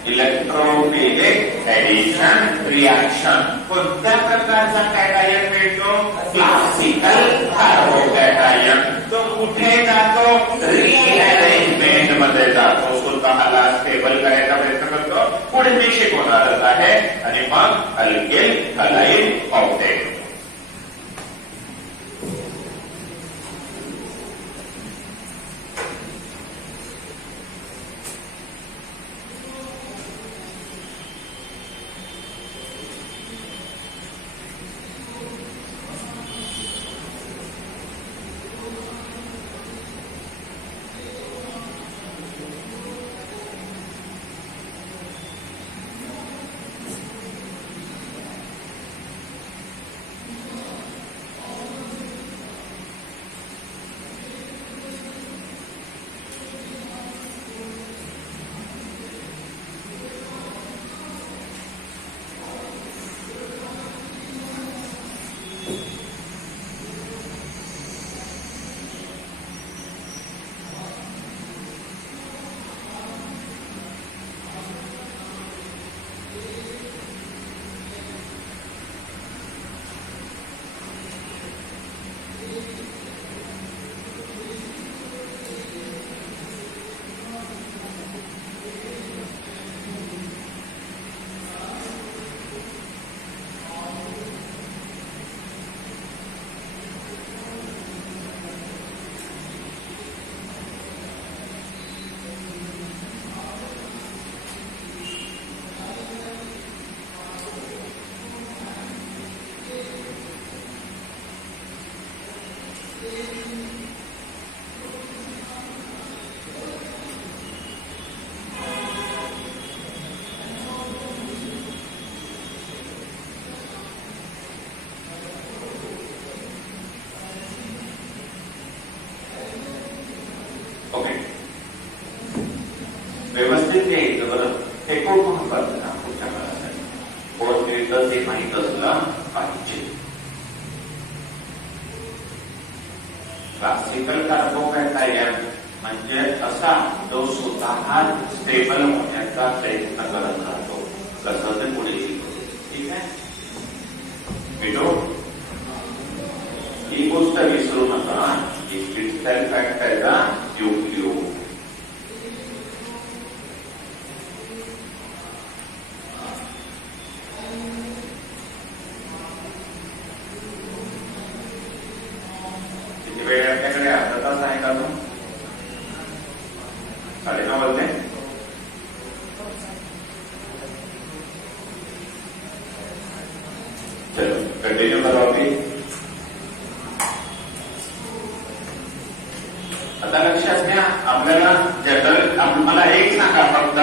इलेक्ट्रोफिलिक एडिशन रिॲक्शन कोणत्या प्रकारचा कॅटायन मिळतो क्लासिकल कार्बोकॅटायन तो कुठे जातो रिअरेंजमेंट मध्ये जातो स्वतःला स्टेबल करायचा प्रयत्न करतो पुढे मी शिकवणारच आहे आणि मग अल्किल हलाइड ऑक्टेट व्यवस्थित यायचं बरं हे कोण करतं ना पुढच्या काळासाठी कोण मिळतं ते माहीत असलं पाहिजे क्लासिकल कार्बोकॅटायन म्हणजे असा जो स्वतः स्टेबल होण्याचा प्रयत्न करत राहतो कसं ते पुढे शिकवतो ठीक आहे मिळतो ही गोष्ट विसरू नका सेल फॅक्टरचा न्यूक्लिओ वेळ आपल्याकडे अर्धा तास कंटिन्यू करो अभी. आता लक्षात घ्या, आपल्याला जनरल मला एक सांगा फक्त,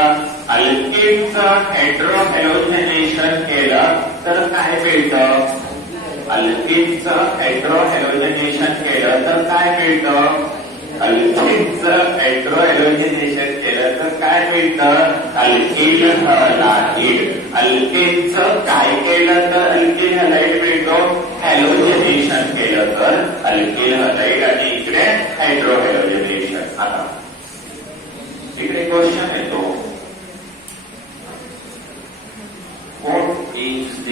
अल्केनचं हेटेरो हॅलोजनेशन केलं तर काय मिळतं? अल्केनचं हेटेरो हॅलोजनेशन केलं तर काय मिळतं? अल्केनचं हेटेरो हॅलोजनेशन केलं तर काय मिळतं? Alkane halide. अल्केनचं काय केलं तर अल्केन हलाईड मिळतो? हॅलोजनेशन केलं तर अल्केन हलाईड. आणि इकडे हेटेरो हॅलोजनेशन. आता इकडे क्वेश्चन येतो, what is the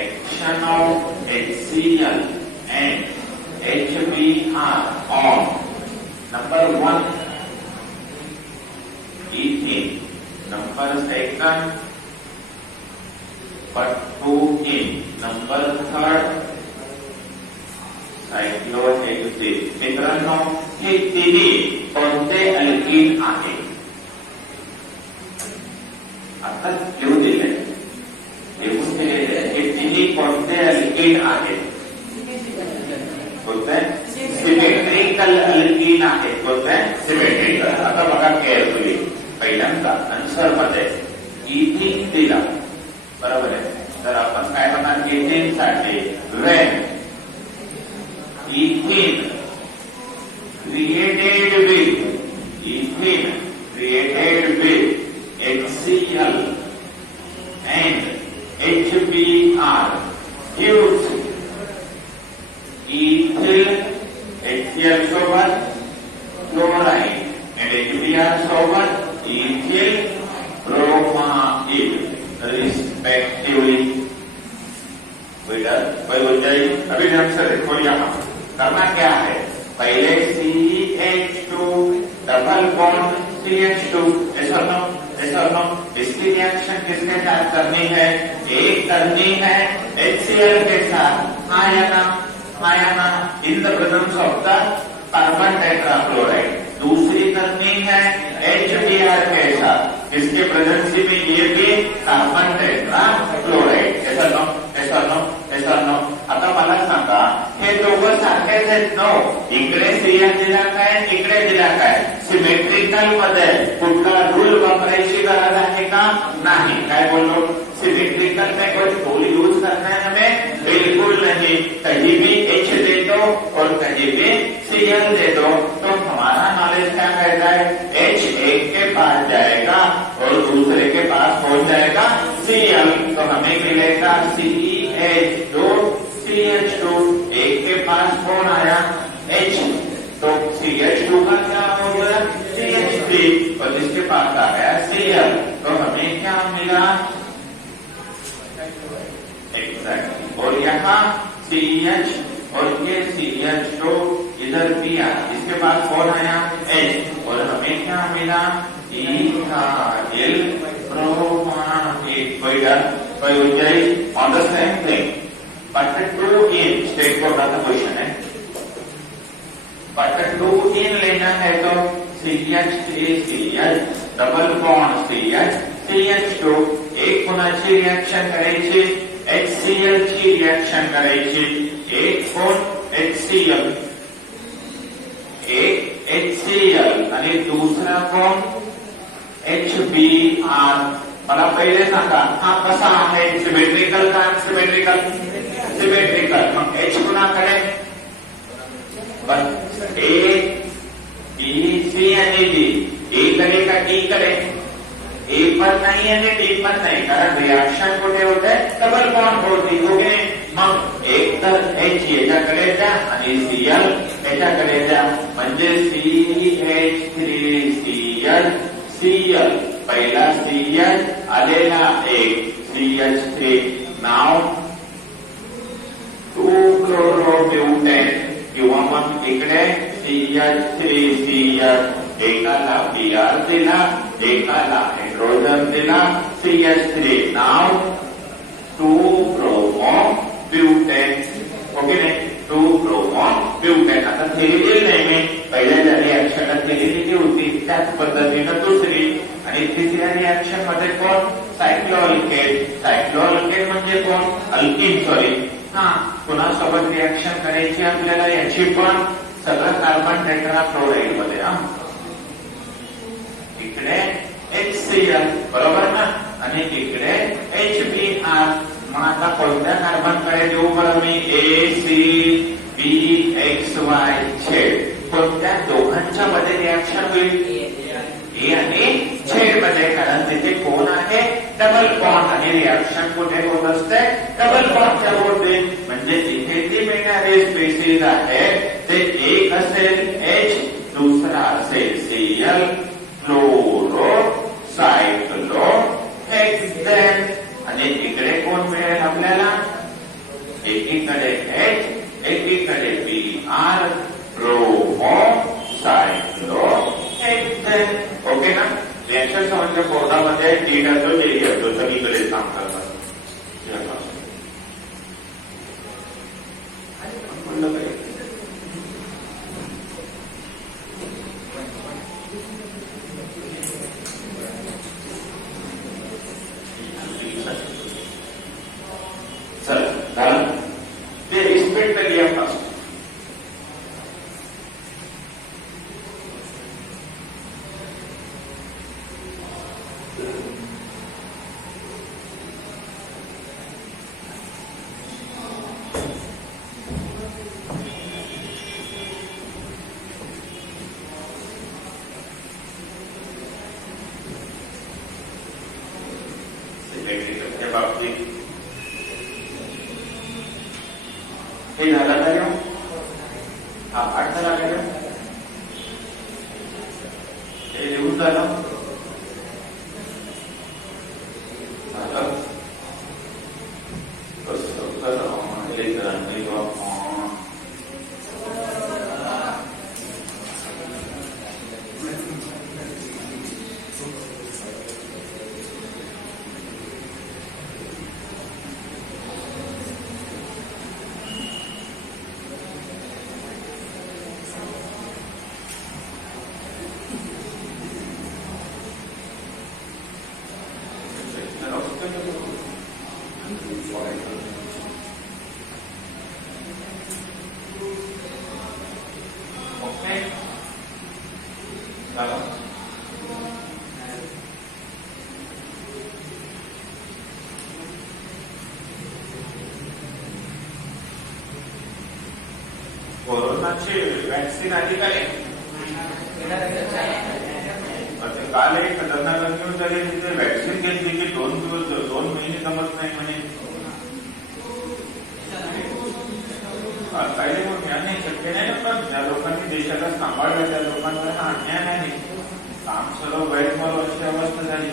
action of HCl and HBr on number 1 ethene, number 2 but-2-ene, number 3 cyclohexane. मित्रांनो, हे तिन्ही कोणते अल्कीन आहे? आता लिहून दिले, लिहून दिलेले हे तिन्ही कोणते अल्कीन आहेत? कोणते? सिमेट्रिकल अल्कीन आहेत. कोणते? सिमेट्रिकल. आता बघा केअरफुली, पहिल्यांदा आन्सर मध्ये इथिन दिला, बरोबर आहे. तर आपण काय म्हणणार इथिन साठी? When इथिन created with HCl and HBr gives ethyl, HCl सोबत chloride and HBr सोबत ethyl bromide respectively. कोई बोल जाए अभी ढंग से देखो, यहाँ करना क्या है? पहले CH2 डबल बॉन्ड CH2, ऐसा नो, इसकी रिएक्शन किसके साथ करनी है? एक करनी है HCl के साथ, आयना in the presence of the carbon tetrachloride. दूसरी करनी है HBr के साथ, इसके प्रेजेंस में ये भी कार्बन टेट्राक्लोराइड. ऐसा नो. आता मला सांगा, हे दोघं सारखेच आहेत नो? इकडे CL दिला काय, इकडे दिला काय? सिमेट्रिकल मध्ये कुठला रूल वापरायची गरज आहे का? नाही. काय बोलो? सिमेट्रिकल में कोई टूल यूज करना है हमें? बिल्कुल नहीं. कहीं भी H दे दो और कहीं भी Cl दे दो, तो हमारा नॉलेज क्या कहता है? H एक के पास जाएगा और दूसरे के पास पहुंच जाएगा Cl. तो हमें मिलेगा CH2 CH2. एक के पास कौन आया? H. तो CH2 का क्या हो गया? CH3. और जिसके पास आ गया Cl, तो हमें क्या मिला? एग्जैक्टली. और यहाँ CH और ये CH2 इधर भी आया, इसके पास कौन आया? H. और हमें क्या मिला? Ethyl bromide. कोई ऊंचाई on the same thing. But 2-ene state board का क्वेश्चन है. बट 2-ene लेना है तो CH3CH डबल बॉन्ड CH2 एक कोणाची रिएक्शन करायची? HCl ची रिएक्शन करायची. एक कोण? HCl. एक HCl आणि दुसरा कोण? HBr. मला पहिले सांगा, हा कसा आहे? सिमेट्रिकल का सिमेट्रिकल? सिमेट्रिकल. मग H कुणाकडे? A, B, C आणि D. A कडे का D कडे? A पण नाही आणि D पण नाही, कारण रिएक्शन कुठे होते? डबल बॉन्ड होती. ओके. मग एक तर H याच्याकडे द्या आणि Cl याच्याकडे द्या, म्हणजे CH3Cl. पहिला Cl आलेला एक CH3. नाव 2-chlorobutyne किंवा मग इकडे CH3Cl. एकाला Br दिला, एकाला हायड्रोजन दिला CH3. नाव 2-bromobutane. ओके नाही? 2-bromobutane. आता थेरी दिली नाही मी, पहिल्या ज्या रिएक्शनला थेरी दिली होती त्याच पद्धतीनं दुसरी. आणि तिसऱ्या रिॲक्शन मध्ये कोण? सायक्लोअल्केन. सायक्लोअल्केन म्हणजे कोण? अल्किन. सॉरी, कुणासोबत रिॲक्शन करायची आपल्याला? याची पण सगळं कार्बन टेट्राफ्लोराईड मध्ये. इकडे HCl, बरोबर ना, आणि इकडे HBr. मग आता कोणत्या कार्बन कडे देऊ बरं मी? ACBXY. कोणत्या दोघांच्या मध्ये रिॲक्शन होईल? ए आणि झेड मध्ये, कारण तिथे कोण आहे? Double bond. आणि रिॲक्शन कुठे होत असते? डबल बॉन्डच्या होते. म्हणजे तिथे जी मिळणारी स्पेसिस आहे ते एक असेल H, दुसरा असेल Cl, फ्लोरो सायक्लो हेक्सेन. आणि इकडे कोण मिळेल आपल्याला? एकीकडे H, एकीकडे Br, ब्रोमो सायक्लो हेक्सेन. ओके ना? रिॲक्शन समजलं. बोर्डामध्ये टी असतो, जे असतो, सगळीकडे काम करतात. चला, ते रिस्पेक्ट लिया फर्स्ट. बाबतीत हे झालं का? हा पाठ झाला का? हे लिहून झालं? कोरोनाची वॅक्सिन आली का नाही? काल एक खतरनाक न्यूज झाली, तिथे वॅक्सिन घेतली की 2 महिने जमत नाही म्हणे. काही नाही, शक्य नाही. पण ज्या लोकांनी देशाला सांभाळलं त्या लोकांना हा अन्याय नाही. काम सर्व गैरमाल अशी अवस्था झाली.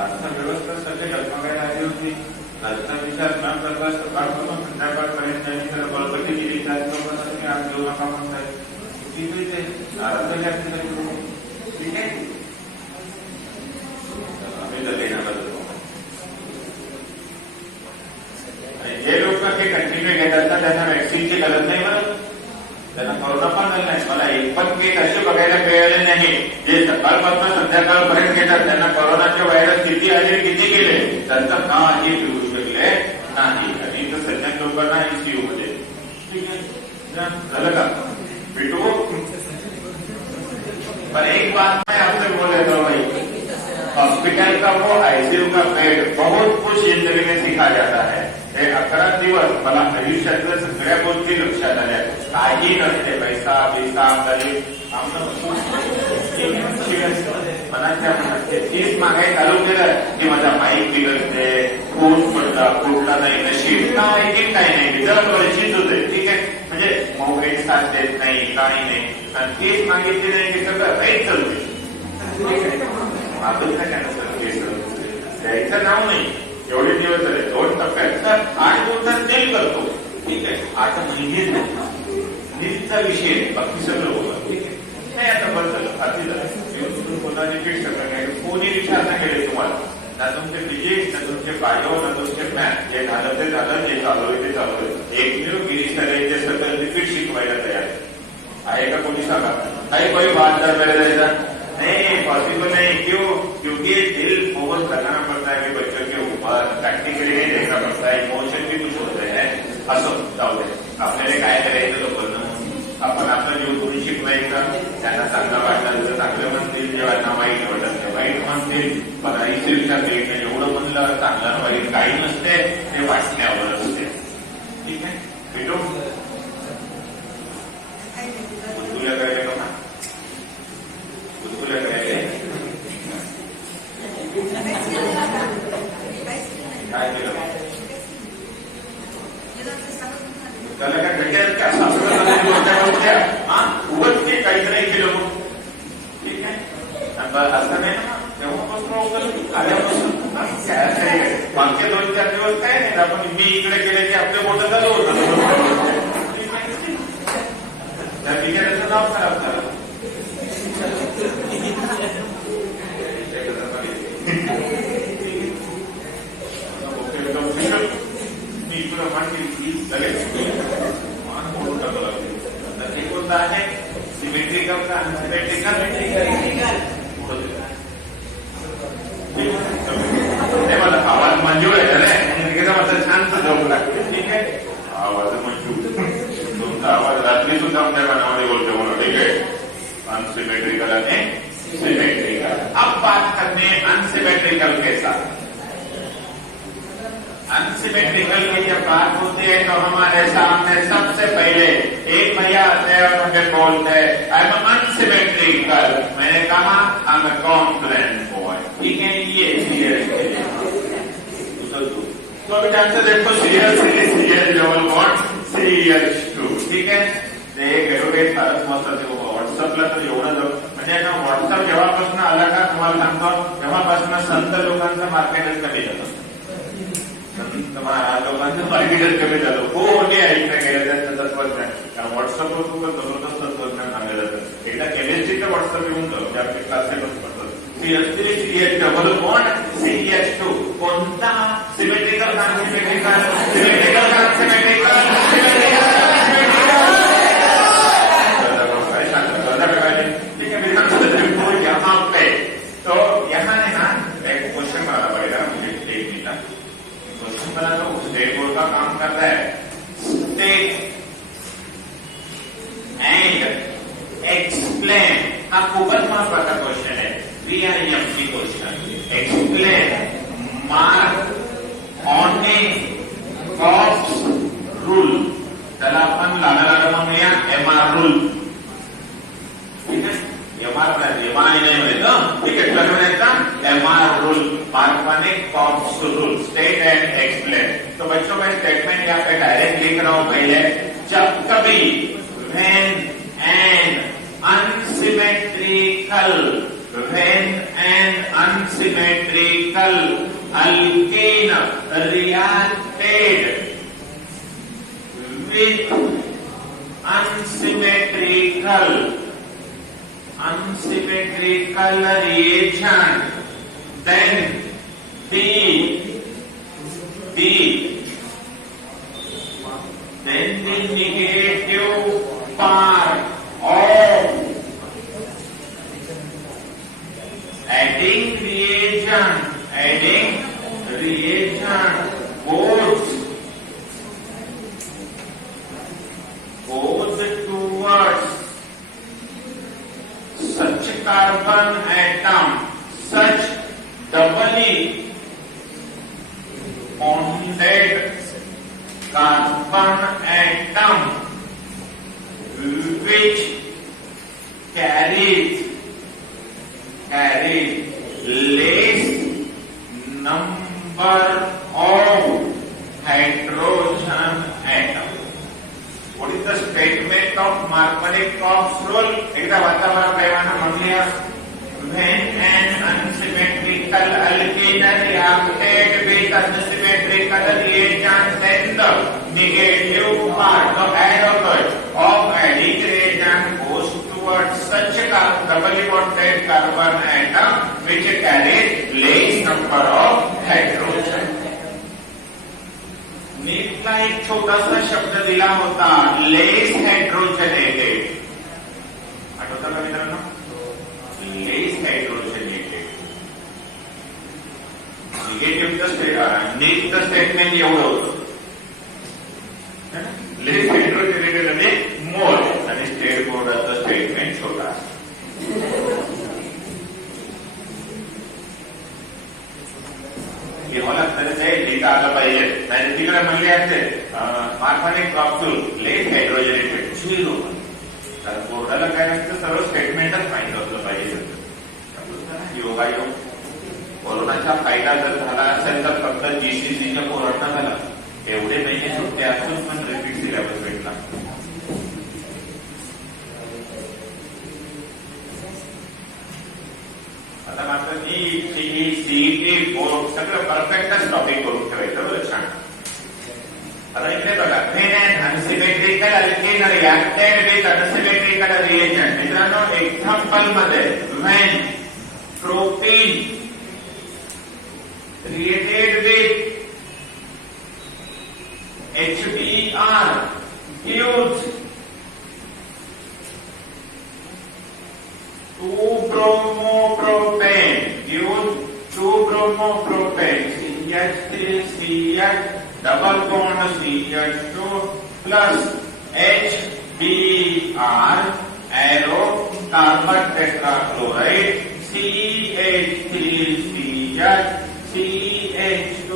अर्थव्यवस्था सगळी डगमगायला आली होती. त्याचा विचार न करता सकाळपासून संध्याकाळपर्यंत त्यांनी जर बळकटी केली, त्याच लोकांना तुम्ही आज देऊ नका म्हणताय. ठीक आहे, आम्ही तर देणार होतो. आणि जे लोक हे कंटिन्यू घेतात ना त्यांना वॅक्सिनची गरज नाही बरं. त्यांना कोरोना पण झाला नाही. मला एक पण केस असे बघायला मिळाले नाही जे सकाळपासून संध्याकाळपर्यंत घेतात. त्यांना कोरोनाचे व्हायरस किती आले, किती गेले, त्यांचं काही पिऊ शकले नाही. आणि इथं सज्जन लोकांना ICU मध्ये. ठीक आहे, झालं का? भेटू. पर एक बात मैं आपसे बोल देता हूँ भाई, हॉस्पिटल का वो ICU का बेड बहुत कुछ जिंदगी में सिखा जाता है. हे 11 दिवस मला आयुष्यातल्या सगळ्या गोष्टी लक्षात आल्या. काही नसते, पैसा बिसा तरी मनाच्या मनात तीच मागाई चालू केलं की माझा माईक बिघडते, खून पडला, फुटला नाही, नशीब काही नाही, दरवर्षीच होते. ठीक आहे, म्हणजे मोबाईल साथ देत नाही, काही नाही. आणि तीच मागितली नाही की सगळं राईट चालते. मागत नाही त्यांना सर केस द्यायचं नाव नाही. एवढे दिवस झाले 2 टप्प्यात 8 दिवसात तेल करतो. ठीक आहे, 8 महिनेच नाही. नीटचा विषय बाकी सगळं होतं. ठीक आहे, नाही आता बरं झालं, आधी झालं. कोणाची फिट सगळं नाही, कोणी विचार नाही केले तुम्हाला. ना तुमचे फिजिक्स, ना तुमचे बायो, ना तुमचे मॅथ. जे झालं ते झालं, जे चालू आहे ते चालू आहे. एकमेव गिरीश आहे जे सगळं रिपीट शिकवायला तयार आहे का? कोणी सांगा. काही कोणी 12 वेळे जायचा नहीं पॉसिबल नहीं, क्यों? क्योंकि दिल फोकस लगाना पड़ता है बच्चों के ऊपर, प्रैक्टिकली नहीं देखना पड़ता है, इमोशन भी कुछ होते हैं. असो जाऊ दे, आपल्याला काय करायचं लोकांना, आपण आपला जीव गुरु शिकवायचा, त्यांना चांगलं वाटलं तर चांगलं म्हणतील, जेव्हा वाईट वाटत ते वाईट म्हणतील, पण आईचे विचार देत नाही. एवढं म्हणलं चांगलं वाईट काही नसते, ते वाचण्यावर असते. ठीक आहे भेटू तुला करायचे का तुला करायचे काय केलं त्याला काय भेटेल का उगत ते काहीच नाही केलं मग. ठीक आहे असं नाही ना, तेव्हापासून आल्यापासून मागचे 2-4 दिवस काय नाही, आपण मी इकडे गेले की आपले बोट चालू होतं, त्या बिघाड्याचं नाव खराब झालं. मी इकडं मांडली लगेच मान मोडून टाकू लागते. हे कोणतं आहे? सिमेट्रिकल का अनसिमेट्रिकल? नाही मला आवाज मंजूर आहे ना, माझं शांत जाऊ लागते. ठीक आहे आवाज मंजूर, तुमचा आवाज रात्री सुद्धा आमच्या कानामध्ये बोलते म्हणून. ठीक आहे अनसिमेट्रिकल आणि सिमेट्रिकल. अब बात करते हैं अनसिमेट्रिकल के साथ. अनसिमेट्रिकल की जब बात होती है तो हमारे सामने सबसे पहले एक भैया आते हैं और मुझे बोलते हैं आई एम अनसिमेट्रिकल. मैंने कहा I am a Complan boy. ठीक है ये सीरियस तो अभी ढंग से देखो, सीरियस लेवल 1 सीरियस 2. ठीक है ते गेटोगेट फारच महत्वाचे व्हॉट्सअपला तर एवढं म्हणजे ना व्हॉट्सअप जेव्हापासून आला का तुम्हाला सांगतो तेव्हापासून संत लोकांचं मार्केटच कमी झालं. लोकांचं मार्केटच कमी झालं. कोणी ऐकणं गेलं त्याचं तत्वज्ञान, कारण व्हॉट्सअपवर खूप जबरदस्त तत्वज्ञान सांगलं जातं. एकदा केमिस्ट्रीचं व्हॉट्सअप येऊन जाऊ जे आपले क्लासेस पडतात. CH3 डबल बॉन्ड CH2 कोणता? सिमेट्रिकल का अनसिमेट्रिकल? सिमेट्रिकल का अनसिमेट्रिकल? ठीक है मेरे यहाँ पे तो यहाँ है ना एक क्वेश्चन बनाना पड़ेगा मुझे 1 मिनट. क्वेश्चन बना तो स्टेट बोर्ड का काम करता है. स्टेट एंड एक्सप्लेन हा खूपच महत्वाचा क्वेश्चन आहे. VIMP question. Explain Markovnikov's rule, त्याला आपण लागा म्हणूया MR रूल. ठीक आहे MR नाही म्हणतो. ठीक आहे कसं म्हणायचं MR rule, Markovnikov's rule. State and explain. तो बच्चों मैं स्टेटमेंट यहाँ पे डायरेक्ट लिख रहा हूं. पहले जब कभी when an unsymmetrical alkane reacted with unsymmetrical reagent, then the negative part of adding reagent goes towards such carbon atom, such doubly bonded carbon atom which carries less number of hydrogen atom. What is the statement of Markovnikov rule? एकदा वातावरण पैमाना म्हणूया. When an unsymmetrical alkane reacted with unsymmetrical reagent, then the negative part of adding reagent goes towards such a doubly bonded carbon atom which carries less number of hydrogen. नीटला एक छोटासा शब्द दिला होता लेस हायड्रोजनेटेड. आठवतं का मित्रांनो? लेस निगेटिव्हचं नेटचं स्टेटमेंट एवढं होतं. लेस हायड्रोजनेटेड आणि मोर आणि स्टेट बोर्डाचं स्टेटमेंट छोटा. लिहावं लागतं ते लिहिता आलं पाहिजे. नाही तिकडे म्हणले असते मार्फानिक कॅप्सूल लेस हायड्रोजनेटेड 0. तर बोर्डाला काय नसतं, सर्व स्टेटमेंटच माहित असलं पाहिजे. योगायोग कोरोनाचा फायदा जर झाला असेल तर फक्त जीसीसीच्या पोरांना झाला. एवढे महिने सुट्टे असून पण रिपीट सिलेबस भेटला. आता मात्र सीईटी बोर्ड सगळं परफेक्टच टॉपिक करून ठेवायचं. बरं छान. आता इकडे बघा, when and unsymmetrical alkane reacted with unsymmetrical reagent. मित्रांनो एक्झाम्पल मध्ये when propene reacted with HBr gives 2-bromopropane, CH3CH double bond CH2 plus HBr arrow carbon tetrachloride CH3CH CH2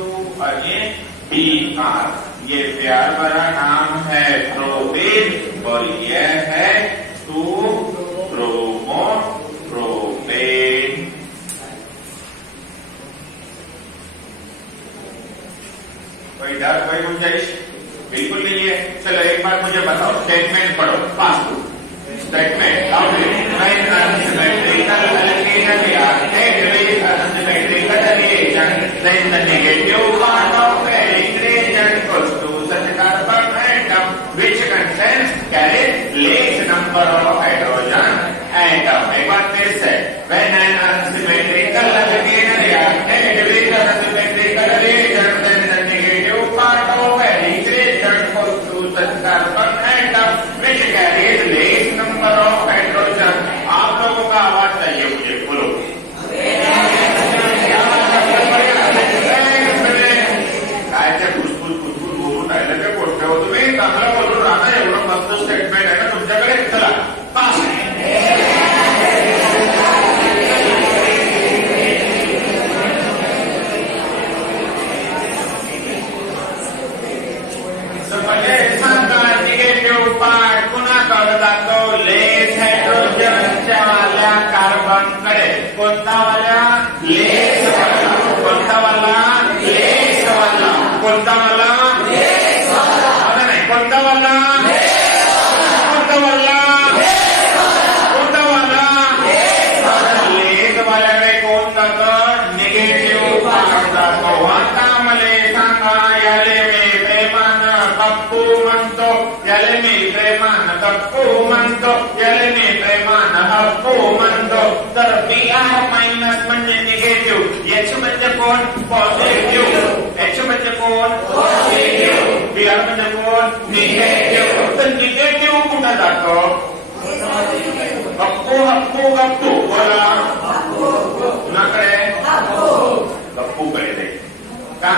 again Br. ये प्यार भरा नाम है प्रोपेन और यह है 2-bromopropane. कोई डर, कोई गुंजाइश बिल्कुल नहीं है. चलो एक बार मुझे बताओ, स्टेटमेंट पढ़ो. Pass statement then the negative part of the ingredient goes to such carbon atom which contains carries least number of hydrogen atom. एक बार फिर से, when an unsymmetrical alkene reacted with an unsymmetrical reagent, then the negative part of the ingredient goes to such carbon atom which carries least number of hydrogen. आप लोगों का आवाज चाहिए मुझे, बोलो. चांगलं बोलून राहणार. एवढं मस्त स्टेटमेंट आहे ना तुमच्याकडे. चला पास. म्हणजे सांगा निगेटिव्ह पार्ट कुणाकडे जातो? लेस हायड्रोजनच्या वाल्या कार्बनकडे. कोणता वाला? लेस वाला. कोणता वाला? लेस वाला. कोणता वाला? कोणता वाला? कोणता वाला? कोणता वाला? लेस वाल्याकडे कोण जातं? निगेटिव्ह पार्ट जातो. आता मला सांगा, याले मी प्रेमानं कप्पू म्हणतो, याले मी प्रेमानं कप्पू म्हणतो, याले मी प्रेमानं हप्पू म्हणतो. तर Br मायनस म्हणजे निगेटिव्ह, H म्हणजे कोण? पॉझिटिव्ह. H म्हणजे कोण? पॉझिटिव्ह. Br म्हणजे कोण? निगेटिव्ह. तर निगेटिव्ह कुठं जातो? गप्पू हप्पू गप्पू. बोला कुणाकडे? गप्पूकडे जाईल. का?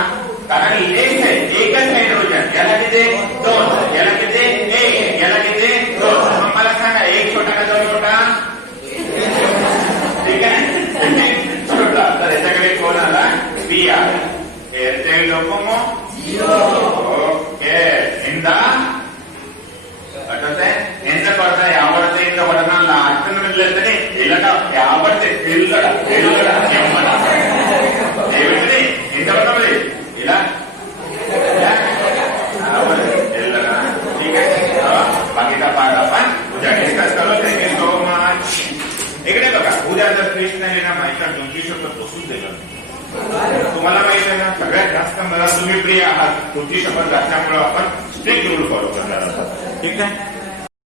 कारण लेस आहे, एकच हायड्रोजन. याला किती? 2. याला किती? 1. याला किती? 2. मग मला सांगा, एक छोटा का 2 छोटा? ठीक आहे, छोटा. तर याच्याकडे कोण आला? Br. Airtel Docomo 0. ओके. ಇಂದ ಅಟತೆ ಎಂತ ಕೊಡ್ತಾರೆ? ಯಾವತ್ತೆ ಇಂದ ಹೊಡೆದ ಲಾಸ್ಟ್ ಮಿಲ್ಲತ್ತನೆ ಇಲ್ಲಟ ಯಾವತ್ತೆ ಇಲ್ಲಡ ಇಲ್ಲಡ ಕೆಮ್ಮಡ ದೇವತೆ ಇಂದ ಬರ್ತದೆ ಇಲ್ಲ ಇಲ್ಲಡ. ठीक है, बाकीचा पार्ट आपण उद्या डिस्कस करू. Thank you so much. इकडे बघा, उद्या जर कृष्णाने ना माझ्या 200 शब्द बसून दिलं, तुम्हाला माहिती आहे ना, सगळ्यात जास्त मला तुम्ही प्रिय आहात. 200 शब्द असल्यामुळे आपण स्ट्रिक्ट रूल फॉलो करणार आहोत. ठीक आहे.